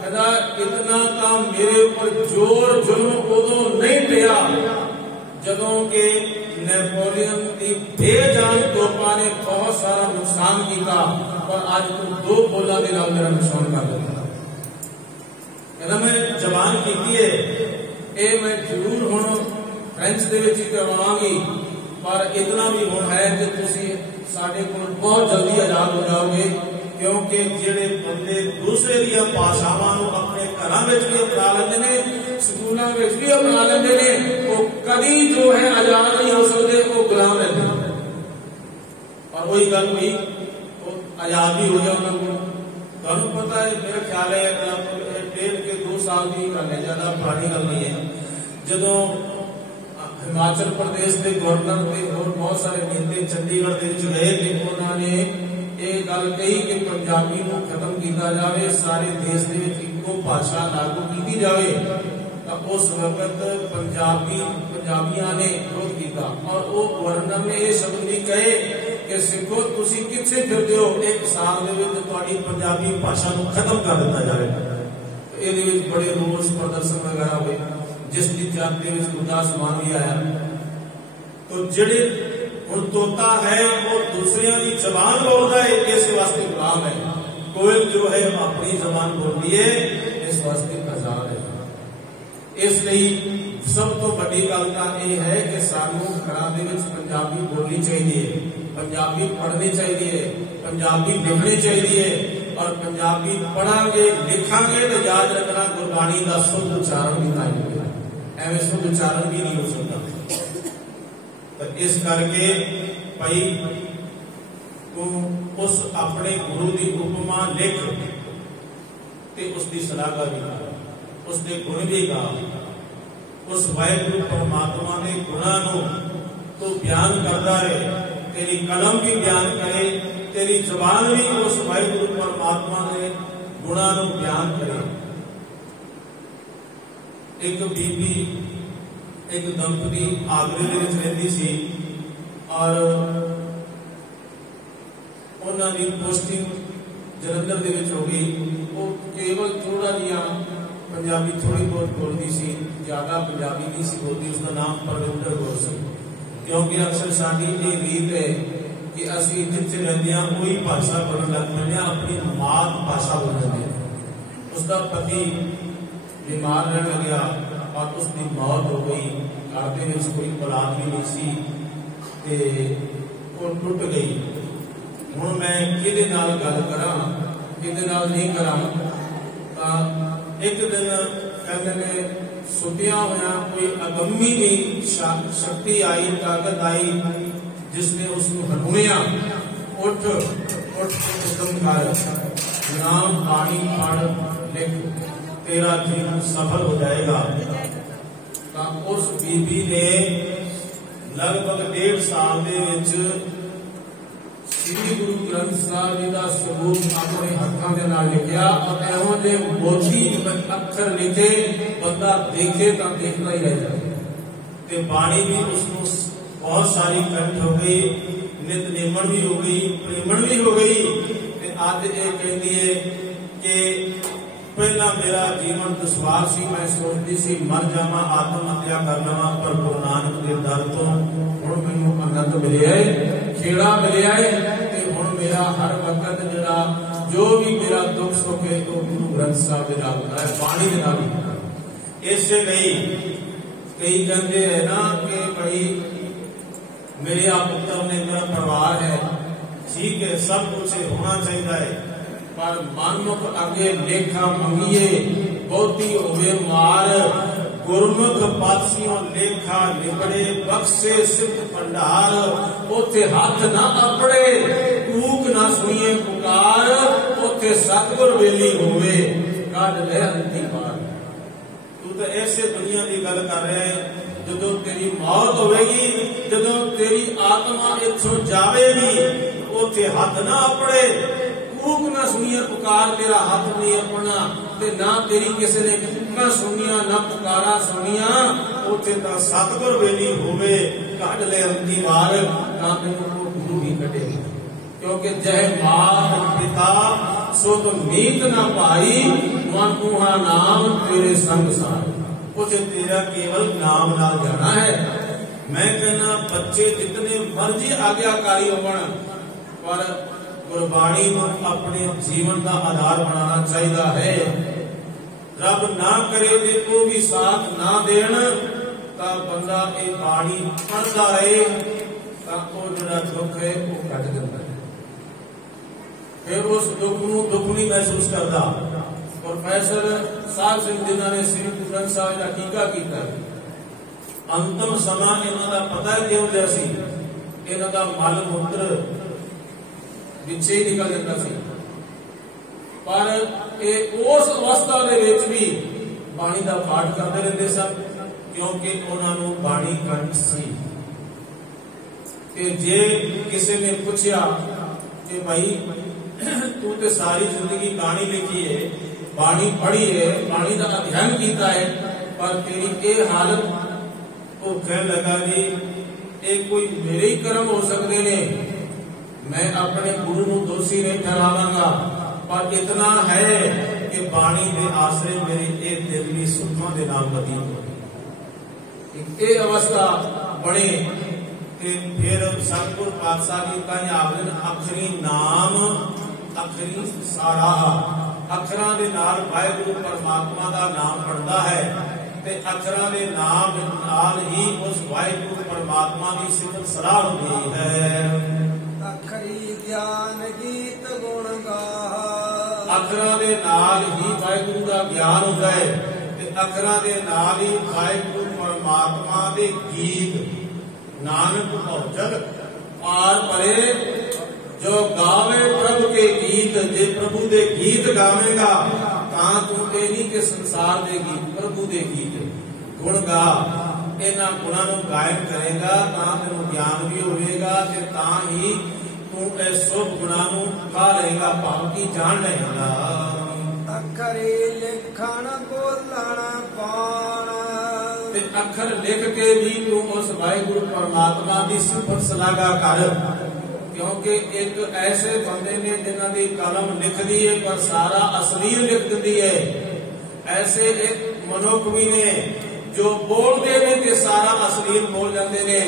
कहता इतना काम मेरे ऊपर जोर जुल्म उदों नहीं पिया जदों के नेपोलियन की बेजान तोपा ने बहुत सारा नुकसान किया, और आज तुम 2 बोला के नाल मेरा नुकसान कर दिया। कहना मैं जबान की है ये मैं जरूर हुण फ्रेंच दे विच ही करवावांगी, पर इतना भी हुण है कि तुसीं साडे कोल बहुत जल्दी आजाद हो जाओगे, क्योंकि जिहड़े बंदे दूसरे दी भाषावां नूं अपने घरां विच भी अपना लैंदे ने, स्कूलों विच भी अपना लैंदे ने, वो कदी जो है आजाद नहीं हो सकते, वो गुलाम रहते हैं। और वही गल हुई वो आजाद भी हो जाए उन्होंने। तुहानूं पता है, मेरा ख्याल है 1.5 के 2 साल की गल है, ज्यादा पुरानी गल नहीं है। जदों हिमाचल प्रदेश के गवर्नर के और बहुत सारे नेता चंडीगढ़ के गए थे, उन्होंने ये गल कही कि पंजाबी को खत्म किया जाए, सारे देश के इको भाषा लागू की जाए। तो उस वक्त पंजाबियों ने विरोध किया और वो गवर्नर ने यह शब्द भी कहे कि सिखो तुसी किथे फिरदे हो, 1 साल के पंजाबी भाषा को खत्म कर दिया जाएगा। तो ये बड़े रोष प्रदर्शन वगैरह हुए, जिसकी जाति में गुरदासमान भी आया। तो जिहड़े हुण तोता है वो दूसरियां की जबान बोलता है, इस वास्ते गुलाम है। कोयल जो है अपनी जबान बोलती है, इस वास्ते आजाद है। इसलिए सब तो बड़ी गल यह है कि सानू घरां दे विच पंजाबी बोलनी चाहिए, पंजाबी पढ़नी चाहिए, पंजाबी लिखनी चाहिए, और पंजाबी पढ़ांगे लिखांगे तो याद रखना गुरबाणी का शुद्ध उच्चारण भी नहीं होगा, एवं शुद्ध उच्चारण भी नहीं हो सकता। तो इस करके भाई तू उस अपने गुरु की उपमा लिख ते उसकी सलाह भी कर, उसके गुण भी गा, उस वाहिगुरु परमात्मा ने गुणा तो बयान करता है, तेरी कलम भी बयान करे, तेरी जबान भी उस वाहिगुरु परमात्मा ने गुणा बयान करे। एक बीबी एक दंपति आगरे दे विच रहिंदी सी और उन्हां दी पोस्टिंग जलंधर दे विच हो गई। वो केवल थोड़ा जिहा पंजाबी थोड़ी बहुत बोलती सी, ज्यादा पंजाबी नहीं सी बोलती। उसका नाम परविंदर कौर सी, क्योंकि अक्सर साडी ये रीत है कि असीं जिथे रहंदे हां वही भाषा बोलण लग पैंदे हां, अपनी मात भाषा बोलण लग। उसका पति बीमार रहने गया और उसकी मौत हो गई, घर दे विच कोई औलाद भी नहीं सी ते वो टुट गई। हुण मैं किहदे नाल गल करां, किहदे नाल नहीं करां। तां एक दिन कहते ने सुतिया होया कोई अगम्मी भी शक्ति आई, ताकत आई, जिसने उसको हटूया, उठ उठ उदम कर, नाम पानी पढ़ लिख, तेरा जीवन सफल हो जाएगा। उस बीबी ने लगभग 1.5 साल श्री गुरु ग्रंथ साहिब जी का सबूत अपने हाथों के नाल लिखा और एवं जे मोटी अक्षर लिखे बंदा देखे तो देखना ही रह जाए। बाणी भी उसको बहुत सारी कंठ हो गई, नित निमन भी हो गई, प्रेमण भी हो गई। अज ये कहती है कि पहला मेरा जीवन दुश्वार सी, मैं सोचती सी मर जावा, आत्म हत्या कर लवा, पर गुरु नानक के दर तो हुण मैनूं आनंद मिलिया है, खेड़ा मिलिया है। हुण मेरा हर वक्त जिहड़ा जो भी मेरा दुख सुख है वो गुरु ग्रंथ साहिब दे नाल है, बाणी दे नाल। इसलिए कई कहते हैं ना कि भाई मेरे पुत्र ने, मेरा परिवार है, ठीक है, सब कुछ होना चाहिए है, पर मनमुख अगे लेखा मंगिए, बहुती होवे मार, गुरमुख पातसियों लेखा निबड़े, बख्शे सिद्ध भंडार, उथे हाथ ना अपड़े, कूक ना सुनिए पुकार, उथे सतगुर वेली होवे, काढ़ ले अंती मार। तू तो ऐसे दुनिया की गल कर रहे है, जदों तेरी मौत होगी, जदों तेरी आत्मा इथों जावेगी, उथे हाथ ना अपड़े, कूक ना सुनिया पुकार, तेरा हाथ नहीं अपना, ते ना तेरी किसी ने कूका सुनिया ना पुकारा सुनिया, उथे तां सतगुर वेली होवे, काढ़ ले अंती वार, ना तेनूं गुरु ही कढेगा। क्योंकि जय मात पिता सो तो मीत ना पाई, मन उहा नाम तेरे संग सार, उसे तेरा केवल नाम नाल जाना है। मैं कहना बच्चे जितने मर्जी आज्ञाकारी होवन, पर गुरबाणी को अपने जीवन का आधार बनाना चाहिए है। रब ना करे जे को भी साथ ना देन तां बंदा ये बाणी पढ़दा है तां वो जिहड़ा दुख है वो कट जांदा है। फिर उस दुख नूं दुख नहीं महसूस करता। प्रोफैसर साहब सिंह जिन्होंने श्री गुरु ग्रंथ साहिब का टीका किया, अंतिम समा इन्हां दा पता क्यों जिहा सी, इन्हां दा मल मूत्र पिछे ही निकल जाता सी, पर उस अवस्था दे विच भी बाणी दा पाठ करते रहते सन क्योंकि उन्होंने बाणी कंठ सी। कि जे किसी ने पूछया कि भाई तू तो सारी जिंदगी बाणी लिखी है, बाणी पढ़ी है, बाणी का अध्ययन किया है, पर तेरी ये हालत, वो कहने लगा जी ये कोई मेरे ही कर्म हो सकते ने, मैं अपने गुरु को दोषी नहीं ठहरावांगा, पर इतना है कि बाणी के आसरे मेरी एक दिल्ली सुखों के नाम बतीत हो। ये अवस्था बने फिर सतगुरु पातशाह जी का आवन अखरी नाम अखरी सारा, अखरां दे नाल वाहिगुरू परमात्मा का नाम पढ़ता है ते अखरां दे नाम नाल ही उस वाहिगुरू परमात्मा की सिफत सलाह होती है। अखरी ज्ञान गीत गुण गाहा, अखरां दे नाल ही वाहिगुरू का ज्ञान होता है ते अखरां दे नाल ही वाहिगुरू परमात्मा दे गीत नानक भौजन पार परे जो गावे प्रभु के गीत। जे प्रभु दे गीत गावेगा तां तू ये नहीं कि संसार दे गीत, प्रभु दे गीत गुण गा, इन्हां गुणां नूं गायन करेगा तां तैनूं ज्ञान भी होवेगा ते तां ही तू इस शुभ गुणां नूं पा लेगा, भाव की जान लेगा। अखरी लिखण बोलण पाण, अखर लिख के भी तू उस वाहिगुरू परमात्मा की सिफत सलागा कर, क्योंकि एक ऐसे बंदे ने जिन्हां दी कलम लिखदी है पर सारा अश्लील लिख दी है, ऐसे एक मनुख भी ने जो बोलते ने ते सारा अश्लील बोल जाते ने,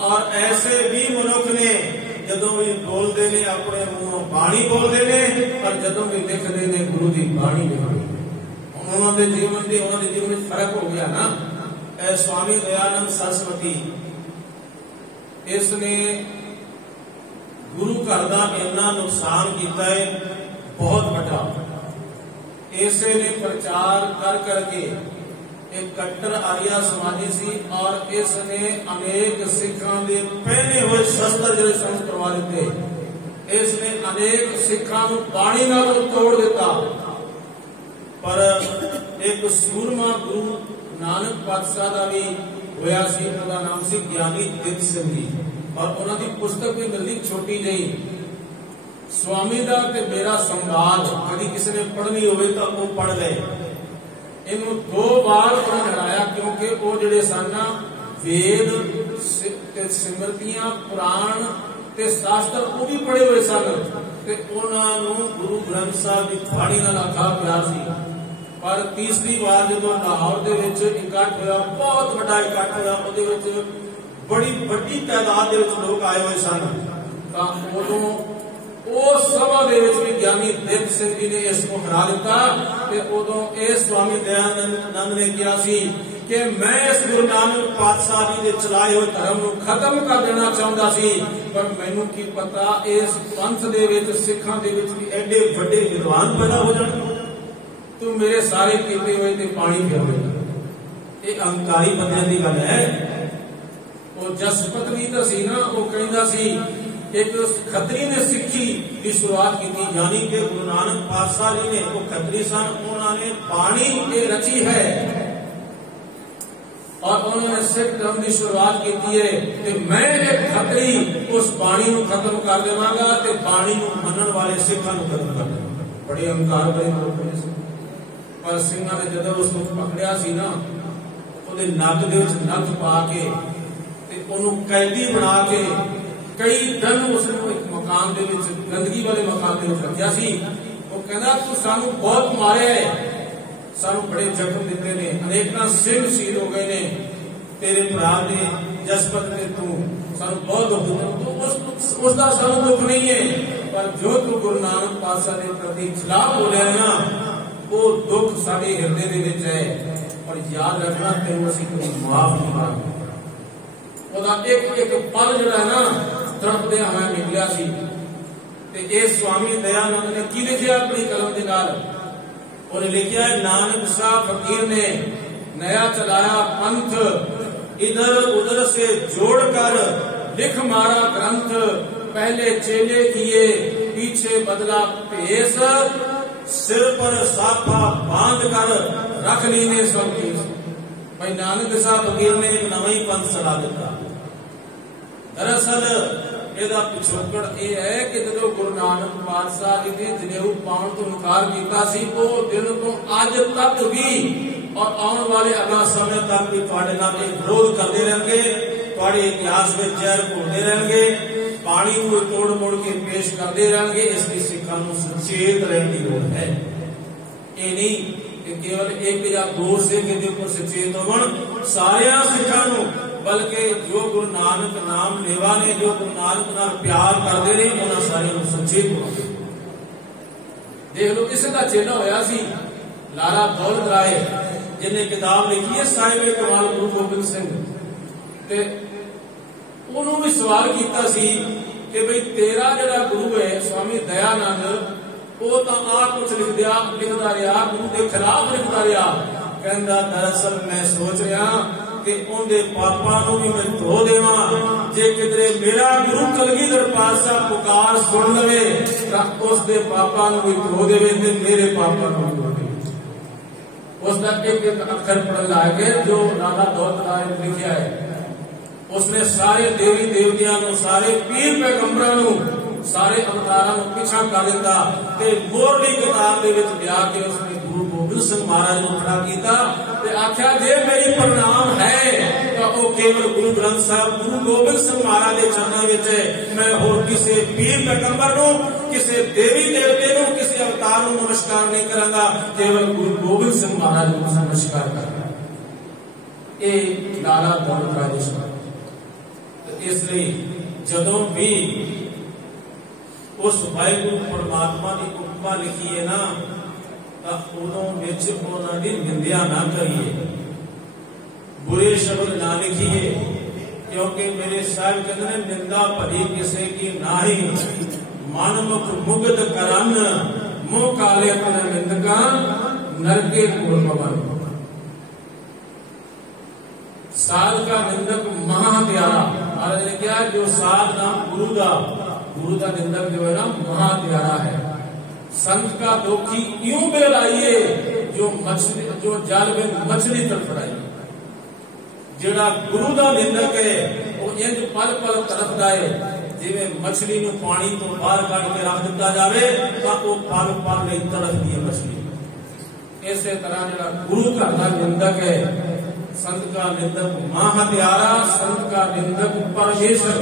और ऐसे भी मनुख ने जदों भी बोलते ने अपने मुंहों बाणी बोलते ने, पर जदों भी लिखते ने गुरु की बाणी लिखते। उन्होंने जीवन में फर्क हो गया ना। स्वामी दयानंद सरस्वती इसने गुरु घर का इन्ना नुकसान किया है बहुत बड़ा। इसे ने प्रचार कर करके एक कट्टर आर्या समाजी सी, और इसने अनेक सिखां दे पहने हुए शस्त्र जो संस करवा दिते। इसने अनेक सिखां नूं बाणी नाल तोड़ दिता, पर एक सूरमा गुरु नानक पातशाह का भी होया सी, उनका नाम सी ज्ञानी दित सिंह जी, और उन्होंने पुस्तक भी मिलती छोटी जी, स्वामी का ते मेरा संवाद, कभी किसी ने पढ़नी हो तो वो पढ़ ले। इनू 2 बार हराया क्योंकि वो जिहड़े सन वेद ते सिमरतियां पुराण ते शास्त्र वो भी पढ़े हुए सन, ते उन्हां नूं गुरु ग्रंथ साहिब की बाणी नाल अथाह प्यार सी। पर तीसरी बार जो लाहौर के इकट्ठ होया, बहुत बड़ा इकट्ठ होया, बड़ी बड़ी तादाद लोग आए हुए सन, उदों उस सभा भी ज्ञानी दित सिंह जी ने इसको हरा दिता। उदों इस स्वामी दयानंद ने कहा कि मैं इस गुरु नानक पातशाह जी के चलाए हुए धर्म को खत्म कर देना चाहता सी, पर मैनू की पता इस पंथ के सिखां दे विच भी एडे बड़े विद्वान पैदा हो जाने, तू मेरे सारे किए हुए ते पानी फिर देगा। ये अहंकारी बंदे की गल है। वो जसपत भी तो सी ना, वो कहता सी एक खतरी ने सिक्खी की शुरुआत की थी, यानी कि गुरु नानक पातशाह जी ने, वो खतरी सन, उन्होंने बाणी ये रची है और उन्होंने सिख धर्म की शुरुआत की है कि मैं एक खतरी उस बाणी को खत्म कर देवांगा ते बाणी को मनन वाले सिखां को खत्म कर देवांगा। बड़े अहंकार बड़े लोग ने, पर सिंघां ने जदों उसको पकड़िया सी ना, ਉਹਦੇ ਨੱਕ ਦੇ ਵਿੱਚ ਨੱਕ ਪਾ ਕੇ ਤੇ ਉਹਨੂੰ ਕੈਦੀ ਬਣਾ ਕੇ ਕਈ ਦਿਨ ਉਸ ਨੂੰ ਇੱਕ ਮਕਾਨ ਦੇ ਵਿੱਚ ਗੰਦਗੀ ਵਾਲੇ ਮਕਾਨ ਦੇ ਵਿੱਚ ਰੱਖਿਆ ਸੀ। ਉਹ ਕਹਿੰਦਾ ਤੂੰ ਸਾਨੂੰ ਬਹੁਤ ਮਾਰਿਆ ਹੈ, ਸਾਨੂੰ ਬੜੇ ਜ਼ਖਮ ਦਿੱਤੇ ਨੇ, ਅਨੇਕਾਂ ਸਿੰਘ ਸ਼ਹੀਦ ਹੋ ਗਏ ਨੇ, ਤੇਰੇ ਭਰਾ ਨੇ ਜਸਪਤ ਨੇ, ਤੂੰ ਸਾਨੂੰ ਬਹੁਤ ਦੁੱਖ ਦਿੱਤਾ। ਉਸ ਦਾ ਸਾਨੂੰ ਦੁੱਖ ਨਹੀਂ ਹੈ, ਪਰ ਜੋ ਤੂੰ ਗੁਰੂ ਨਾਨਕ ਪਾਤਸ਼ਾਹ ਦੇ ਪ੍ਰਤੀ ਖਿਲਾਫ ਬੋਲਿਆ ਨਾ, वो दुख साडे हिरदे दे विच है, पर याद रखना तेनों असीं कभी माफ नहीं करांगे। ਉਹਦਾ ਇੱਕ ਇੱਕ ਪਲ ਜਿਹੜਾ ਹੈ ਨਾ ਤੜਪਦੇ ਹੋਇਆ ਨਿਕਲਿਆ ਸੀ। ਤੇ ਇਹ ਸਵਾਮੀ ਦਇਆਨੰਦ ਨੇ ਕੀ ਲਿਖਿਆ ਆਪਣੀ ਕਲਮ ਦੇ ਨਾਲ? ਉਹਨੇ ਲਿਖਿਆ ਹੈ, ਨਾਨਕ शाह फकीर ने नया चलाया पंथ, इधर उधर से जोड़कर लिख मारा ग्रंथ, पहले चेले किए पीछे बदला भेष, सिर पर साफा बांध कर रख लीने सब चीज। भाई नानक शाह फकीर ने एक नवा ही पंथ चला दिता। दरअसल ਇਹਦਾ ਪਿਛੋਕੜ ਇਹ ਹੈ ਕਿ ਜਦੋਂ ਗੁਰੂ ਨਾਨਕ ਪਾਤਸ਼ਾਹ ਜੀ ਨੇ ਜਨੇਊ ਪਾਉਣ ਤੋਂ ਇਨਕਾਰ ਕੀਤਾ ਸੀ, ਉਹ ਦਿਨ ਤੋਂ ਅੱਜ ਤੱਕ ਵੀ ਔਰ ਆਉਣ ਵਾਲੇ ਅਗਲਾ ਸਮੇਂ ਤੱਕ ਵੀ ਤੁਹਾਡੇ ਨਾਲ ਇਹ ਵਿਰੋਧ ਕਰਦੇ ਰਹਿਣਗੇ, ਤੁਹਾਡੇ ਇਤਿਹਾਸ ਵਿੱਚ ਜ਼ਹਿਰ ਘੋਲਦੇ ਰਹਿਣਗੇ, ਪਾਣੀ ਨੂੰ ਤੋੜ ਮੋੜ ਕੇ ਪੇਸ਼ ਕਰਦੇ ਰਹਿਣਗੇ। ਇਸ ਲਈ ਸਿੱਖਾਂ ਨੂੰ ਸੁਚੇਤ ਰਹਿਣ ਦੀ ਲੋੜ ਹੈ। ਇਹ ਨਹੀਂ ਕਿ ਕੇਵਲ ਇੱਕ ਜਾਂ ਦੋ ਸਿੱਖ ਦੇ ਉੱਪਰ ਸੁਚੇਤ ਹੋਣ, ਸਾਰਿਆਂ ਸਿੱਖਾਂ ਨੂੰ, बल्कि जो गुरु नानक नाम लेवा ने, जो गुरु नानक नाल प्यार करते रहे, उन्होंने सारे सचेत हो। देख लो किसी का चेला होया सी लाला दौलत राय, जिन्हें किताब लिखी है साहिब कमाल गुरु गोबिंद सिंह, ते उन्होंने भी सवाल किया सी कि भाई तेरा जिहड़ा गुरु है स्वामी दयानंद, वो तो आ कुछ लिखता रहा, गुरु के खिलाफ लिखता रहा। कहता दरअसल मैं सोच रहा कि उनके पापा नूं भी मैं धो देवां, जे किधरे मेरा गुरु कलगीधर पातशाह पुकार सुन लवे तां उसदे पापा नूं भी धो देवे ते मेरे पापा नूं भी धो देवे। उसका एक एक अक्षर पढ़न लागे जो लाला दौलत राय ने लिखा है। उसने सारे देवी देवतियां नूं, सारे पीर पैगंबरां नूं, सारे अवतारां नूं पिछा कर दिता ते मोरली किताब दे विच लिया के उसने गुरु गोबिंद सिंह महाराज नूं खड़ा कीता ते आख्या जे मेरी प्रणाम है तो वो केवल गुरु ग्रंथ साहब गुरु गोबिंद सिंह महाराज के चरणों विच है। मैं होर किसी पीर पैगंबर नूं, किसी देवी देवते नूं, किसी अवतार नूं नमस्कार नहीं करांगा, केवल गुरु गोबिंद सिंह महाराज नूं नमस्कार करांगा। ये लाला दौलत राय जी। इसलिए जदों भी उस वाहिगुरु परमात्मा की उपमा लिखी है ना, उदों विच उन्हां दी निंदिया ना करिए, बुरे शब्द ना लिखिए, क्योंकि मेरे साहब कहते हैं निंदा भली किसी की नाही, मन मुख मुग्ध करन, मुंह काले कर निंदका नरके कूड़ पवन। साध का निंदक महा प्यारा, महाराज ने क्या, जो साध नाम गुरु का निंदक जो है ना महा प्यारा है। संत का दोखी यूं बेलाइए जो मछली, जो जाल में मछली तड़फड़ाई। जिहड़ा गुरु का निंदक है वो इंज पल पल तड़फदा है, जिवें मछली नूं पानी तो बाहर कढ के रख दिता जावे तां वो पल पल लई तड़फदी है मछली। इसे तरह जिहड़ा गुरु घर का निंदक है, संत का निंदक महा प्यारा, संत का निंदक परमेश्वर,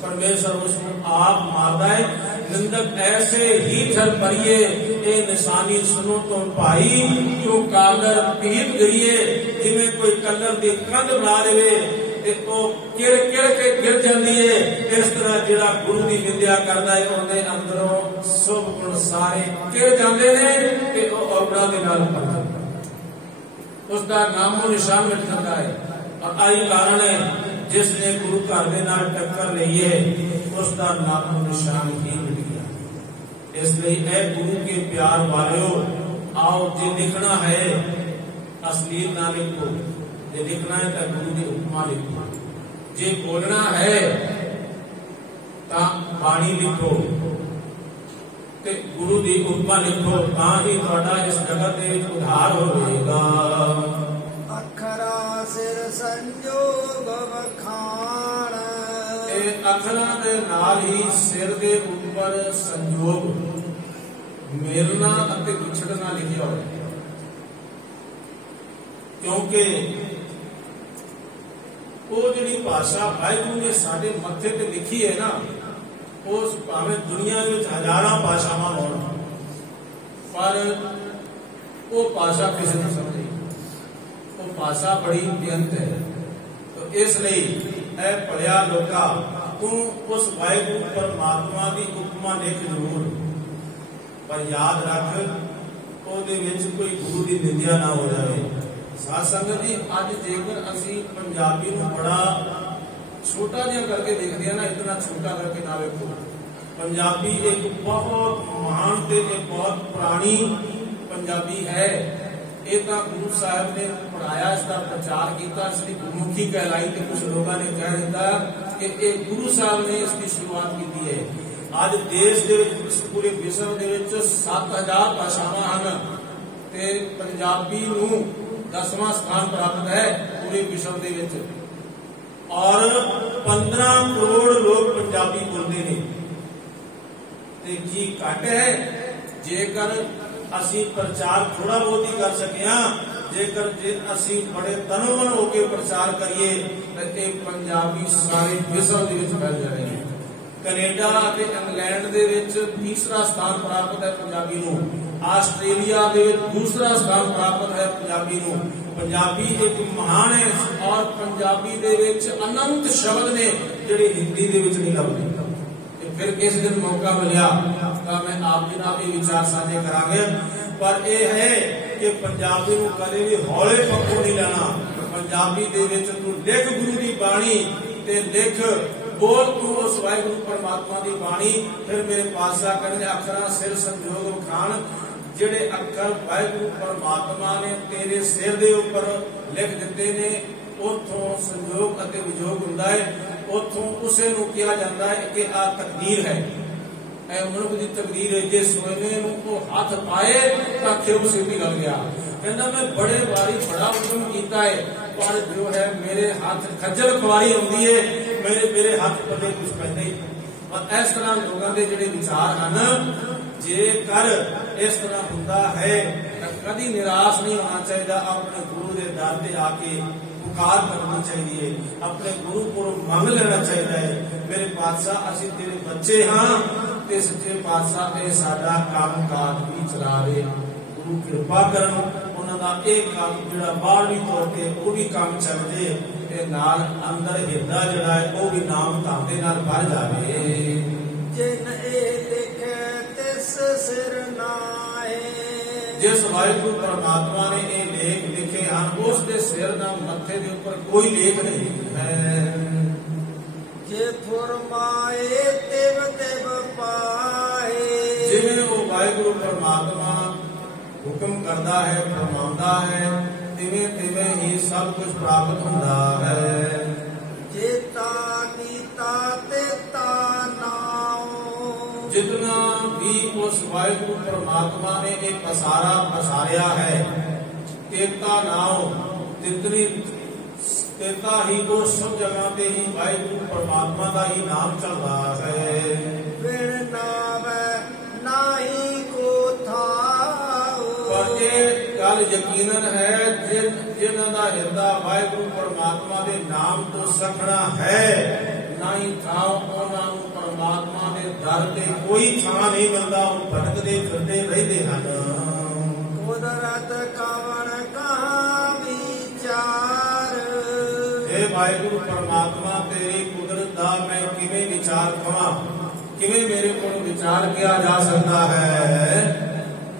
परमेश्वर उसको आप मारदा है। निंदक ऐसे ही ठर परिए, ए निशानी सुनो तो भाई, क्यों कागर पीत गईए, जिवें कोई कलर दी कंध बना देवे ते ओ किड़ किड़ के गिर जांदी है। इस तरह जिहड़ा गुरु दी निंदा करदा है उहदे अंदरों शुभ गुण सारे किड़ जांदे ने ते ओ औगड़ा दे नाल भर जांदा, उसका नामो निशान मिट जाता है। और आई कारण है जिसने गुरु घर दे नाल टक्कर लई है उसका नामो निशान ही मिट गया। इसलिए ऐ गुरु के प्यार वालों, आओ जे लिखना है अश्लील ना लिखो, जे लिखना है तो गुरु की उपमा लिखो, जे बोलना है तो बाणी लिखो ते गुरु की उपमा लिखो, तां ही तुहाडा इस जगत दे विच उद्धार होवेगा। अखरा सिर संजोग वखाण, अखरां दे नाल ही सिर दे उपर संजोग मिलना अते विछड़ना लिखिया होया, क्योंकि वो जिहड़ी भाषा वाहिगुरू ने साडे मत्थे ते लिखी है ना, उस भावें दुनिया में हजारां भाषावां होण, पर वो भाषा किसी ने समझी, वो भाषा बड़ी बेअंत है। तो इसलिए ऐ भलिया लोका, तू उस वाहिगुरू परमात्मा की उपमा लिख जरूर, पर याद रख ਉਹਦੇ ਵਿੱਚ ਕੋਈ ਗੁਰੂ ਦੀ ਨਿੰਦਿਆ ਨਾ ਹੋ ਜਾਵੇ। ਸਾਧ ਸੰਗਤ ਜੀ, ਅੱਜ ਜੇਕਰ ਅਸੀਂ ਪੰਜਾਬੀ ਨੂੰ ਬੜਾ ਛੋਟਾ ਜਿਹਾ ਕਰਕੇ ਦੇਖਦੇ हैं ना, इतना छोटा करके ना देखो। पंजाबी एक बहुत महान ते बहुत पुरानी पंजाबी है। ये तो गुरु साहब ने पढ़ाया, इसका प्रचार किया, इसकी गुरुमुखी कहलाई। तो कुछ लोगों ने कह दिता कि एक गुरु साहब ने इसकी शुरुआत की है। आज देश के पूरे विश्व के 7000 भाषावां हैं ते पंजाबी नूं 10वां स्थान प्राप्त है पूरे विश्व के विच। और 15 करोड़ लोग पंजाबी बोलते हैं। ते की घट है जेकर असी प्रचार थोड़ा बहुत ही कर सके। जेकर जे असी बड़े तनोमन होकर प्रचार करिए तो ये पंजाबी सारे विश्व के विच फैल जाएंगे। कनेडा ते इंग्लैंड दे विच तीसरा स्थान प्राप्त है पंजाबी नूं। आस्ट्रेलिया दे विच दूसरा स्थान प्राप्त है पंजाबी नूं। पंजाबी एक महान है और पंजाबी दे विच अनंत शब्द ने जिहड़े हिंदी दे विच नहीं लभदे। फिर किस दिन मौका मिलिया तो मैं आप जी नाल ये विचार साझे करांगे। पर यह है कि पंजाबी नूं कदे भी हौले पक्कों नहीं लेना। पंजाबी दे विच तू लिख गुरु की बाणी ते लिख बोल तू उस वाहिगुरू परमात्मा की बाणी। फिर मेरे पातशाह कहंदे अखरां सिर संजोग खान, जिहड़े अखर वाहिगुरू परमात्मा ने तेरे सिर दे उपर लिख दिते ने, उथों संजोग अते विजोग हुंदा है। उथों उसे नूं कहा जाता है कि आ तकदीर है, ए मनुख की तकदीर है। जे सोने नूं को हाथ पाए तां खिव सीधी लग गया। कहना मैं बड़े बारी बड़ा उद्यम किया है, पर जो है मेरे हाथ खज्जल खुआरी आउंदी है, मेरे हाथ पल्ले कुछ पैंदा ही। और इस तरह लोगों के जिहड़े विचार हैं, जेकर इस तरह हुंदा है तो कभी निराश नहीं होना चाहिए। अपने गुरु के दर ते आके पुकार करनी चाहिए, अपने गुरु को मंग लेना चाहिए। मेरे पातशाह असी तेरे बच्चे हाँ ते सच्चे पातशाह ते साडा काम काज भी चला दे। गुरु कृपा करन उन्हां दा एक काम जिहड़ा बाहरवी तौर ते वो भी काम चल दे ते नाल अंदर हिरदा जिहड़ा है वो भी नाम धाम दे नाल भर जावे। जिन ए लिखे तिस सिर नाहे, जिस वाहिगुरू परमात्मा ने ये लेख लिखे हैं उसके सिर ना मत्थे के ऊपर कोई लेख नहीं है। जे फरमाए तिव तिव पाए, जिवें वो वाहिगुरू परमात्मा हुक्म करता है फरमाता है तिवें तिवें ही सब कुछ प्राप्त होता है। जेता कीता तेता नाओ, जितना भी उस वाहिगुरू परमात्मा ने एक पसारा पसारिया है, तेता नाओ तितनी तेता ही वो सब जगह पे ही वाहिगुरू परमात्मा का ही नाम चल रहा है। फिर नावे नाही को थाओ, पर ये गल यकीनन है जिन्हां दा हिरदा वाहिगुरू परमात्मा के नाम तो सखना है, ना ही थाओ उन्हां नूं परमात्मा के दर ते कोई थां नहीं मिलता। वो भटकदे फिरदे रहिंदे हन। कुदरत कवन कहाँ विचार, हे वाहिगुरू परमात्मा तेरी कुदरत दा मैं किवें विचार कवां, किवें मेरे को विचार किया जा सकता है।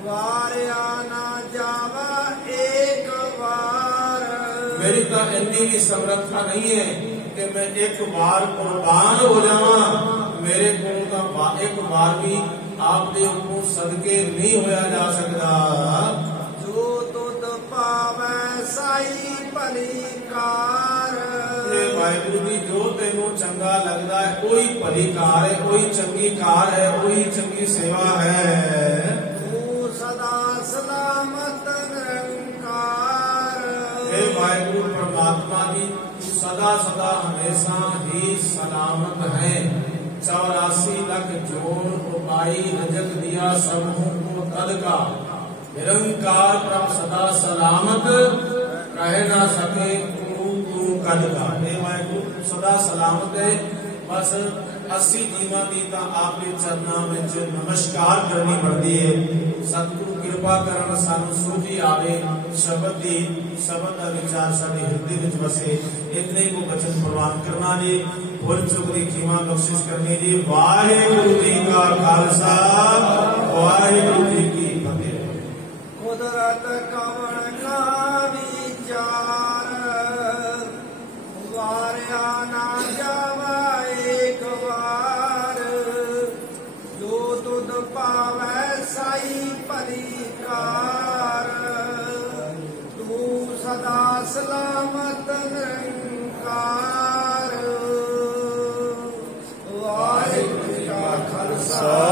वारिया ना जावा एक बार, मेरी तो इतनी भी समर्था नहीं है कि मैं एक बार कुर्बान हो जावा। मेरे को एक बार भी आपके को सदके नहीं होया जा सकता। जो तुद पावे साई भलीकार, वाहिगुरू जी जो तेनों चंगा लगता है कोई भली कार है, कोई चंगी कार है, कोई चंगी सेवा है। तू सदा सलामत निरंकार, हे वाहिगुरू परमात्मा जी सदा सदा हमेशा ही सलामत है। 84 लाख जोन उपाई रजत दिया समूह को तद का, निरंकार प्रभ सदा सलामत कह ना सके तू कद का। हे वाहिगुरू सदा सलामत है। बस 80 जीवां दी तां आपके चरनां विच नमस्कार करनी पड़ती है। सतगुरु कृपा करन सानू सूझी आवे, शब्द दी शब्द का विचार साडे हिरदे विच वसे। इतने को बचन प्रवान करना जी, भुल चुक दी खीमा बख्शिश करनी जी। वाहिगुरू जी का खालसा, वाहिगुरू जी की फतेह। ਜਗਤ ਕਵਣ ਕਾ ਵਿਚਾਰ ਵਾਰਿਆ ਨਾ ਜਾਵਾ ਏਕ ਵਾਰ ਜੋ ਤੁਧ ਪਾਵੈ ਸਾਈ ਭਲੀ ਕਾਰ ਤੂੰ ਸਦਾ ਸਲਾਮਤ ਨਿਰੰਕਾਰ ਵਾਹਿਗੁਰੂ ਜੀ ਕਾ ਖਾਲਸਾ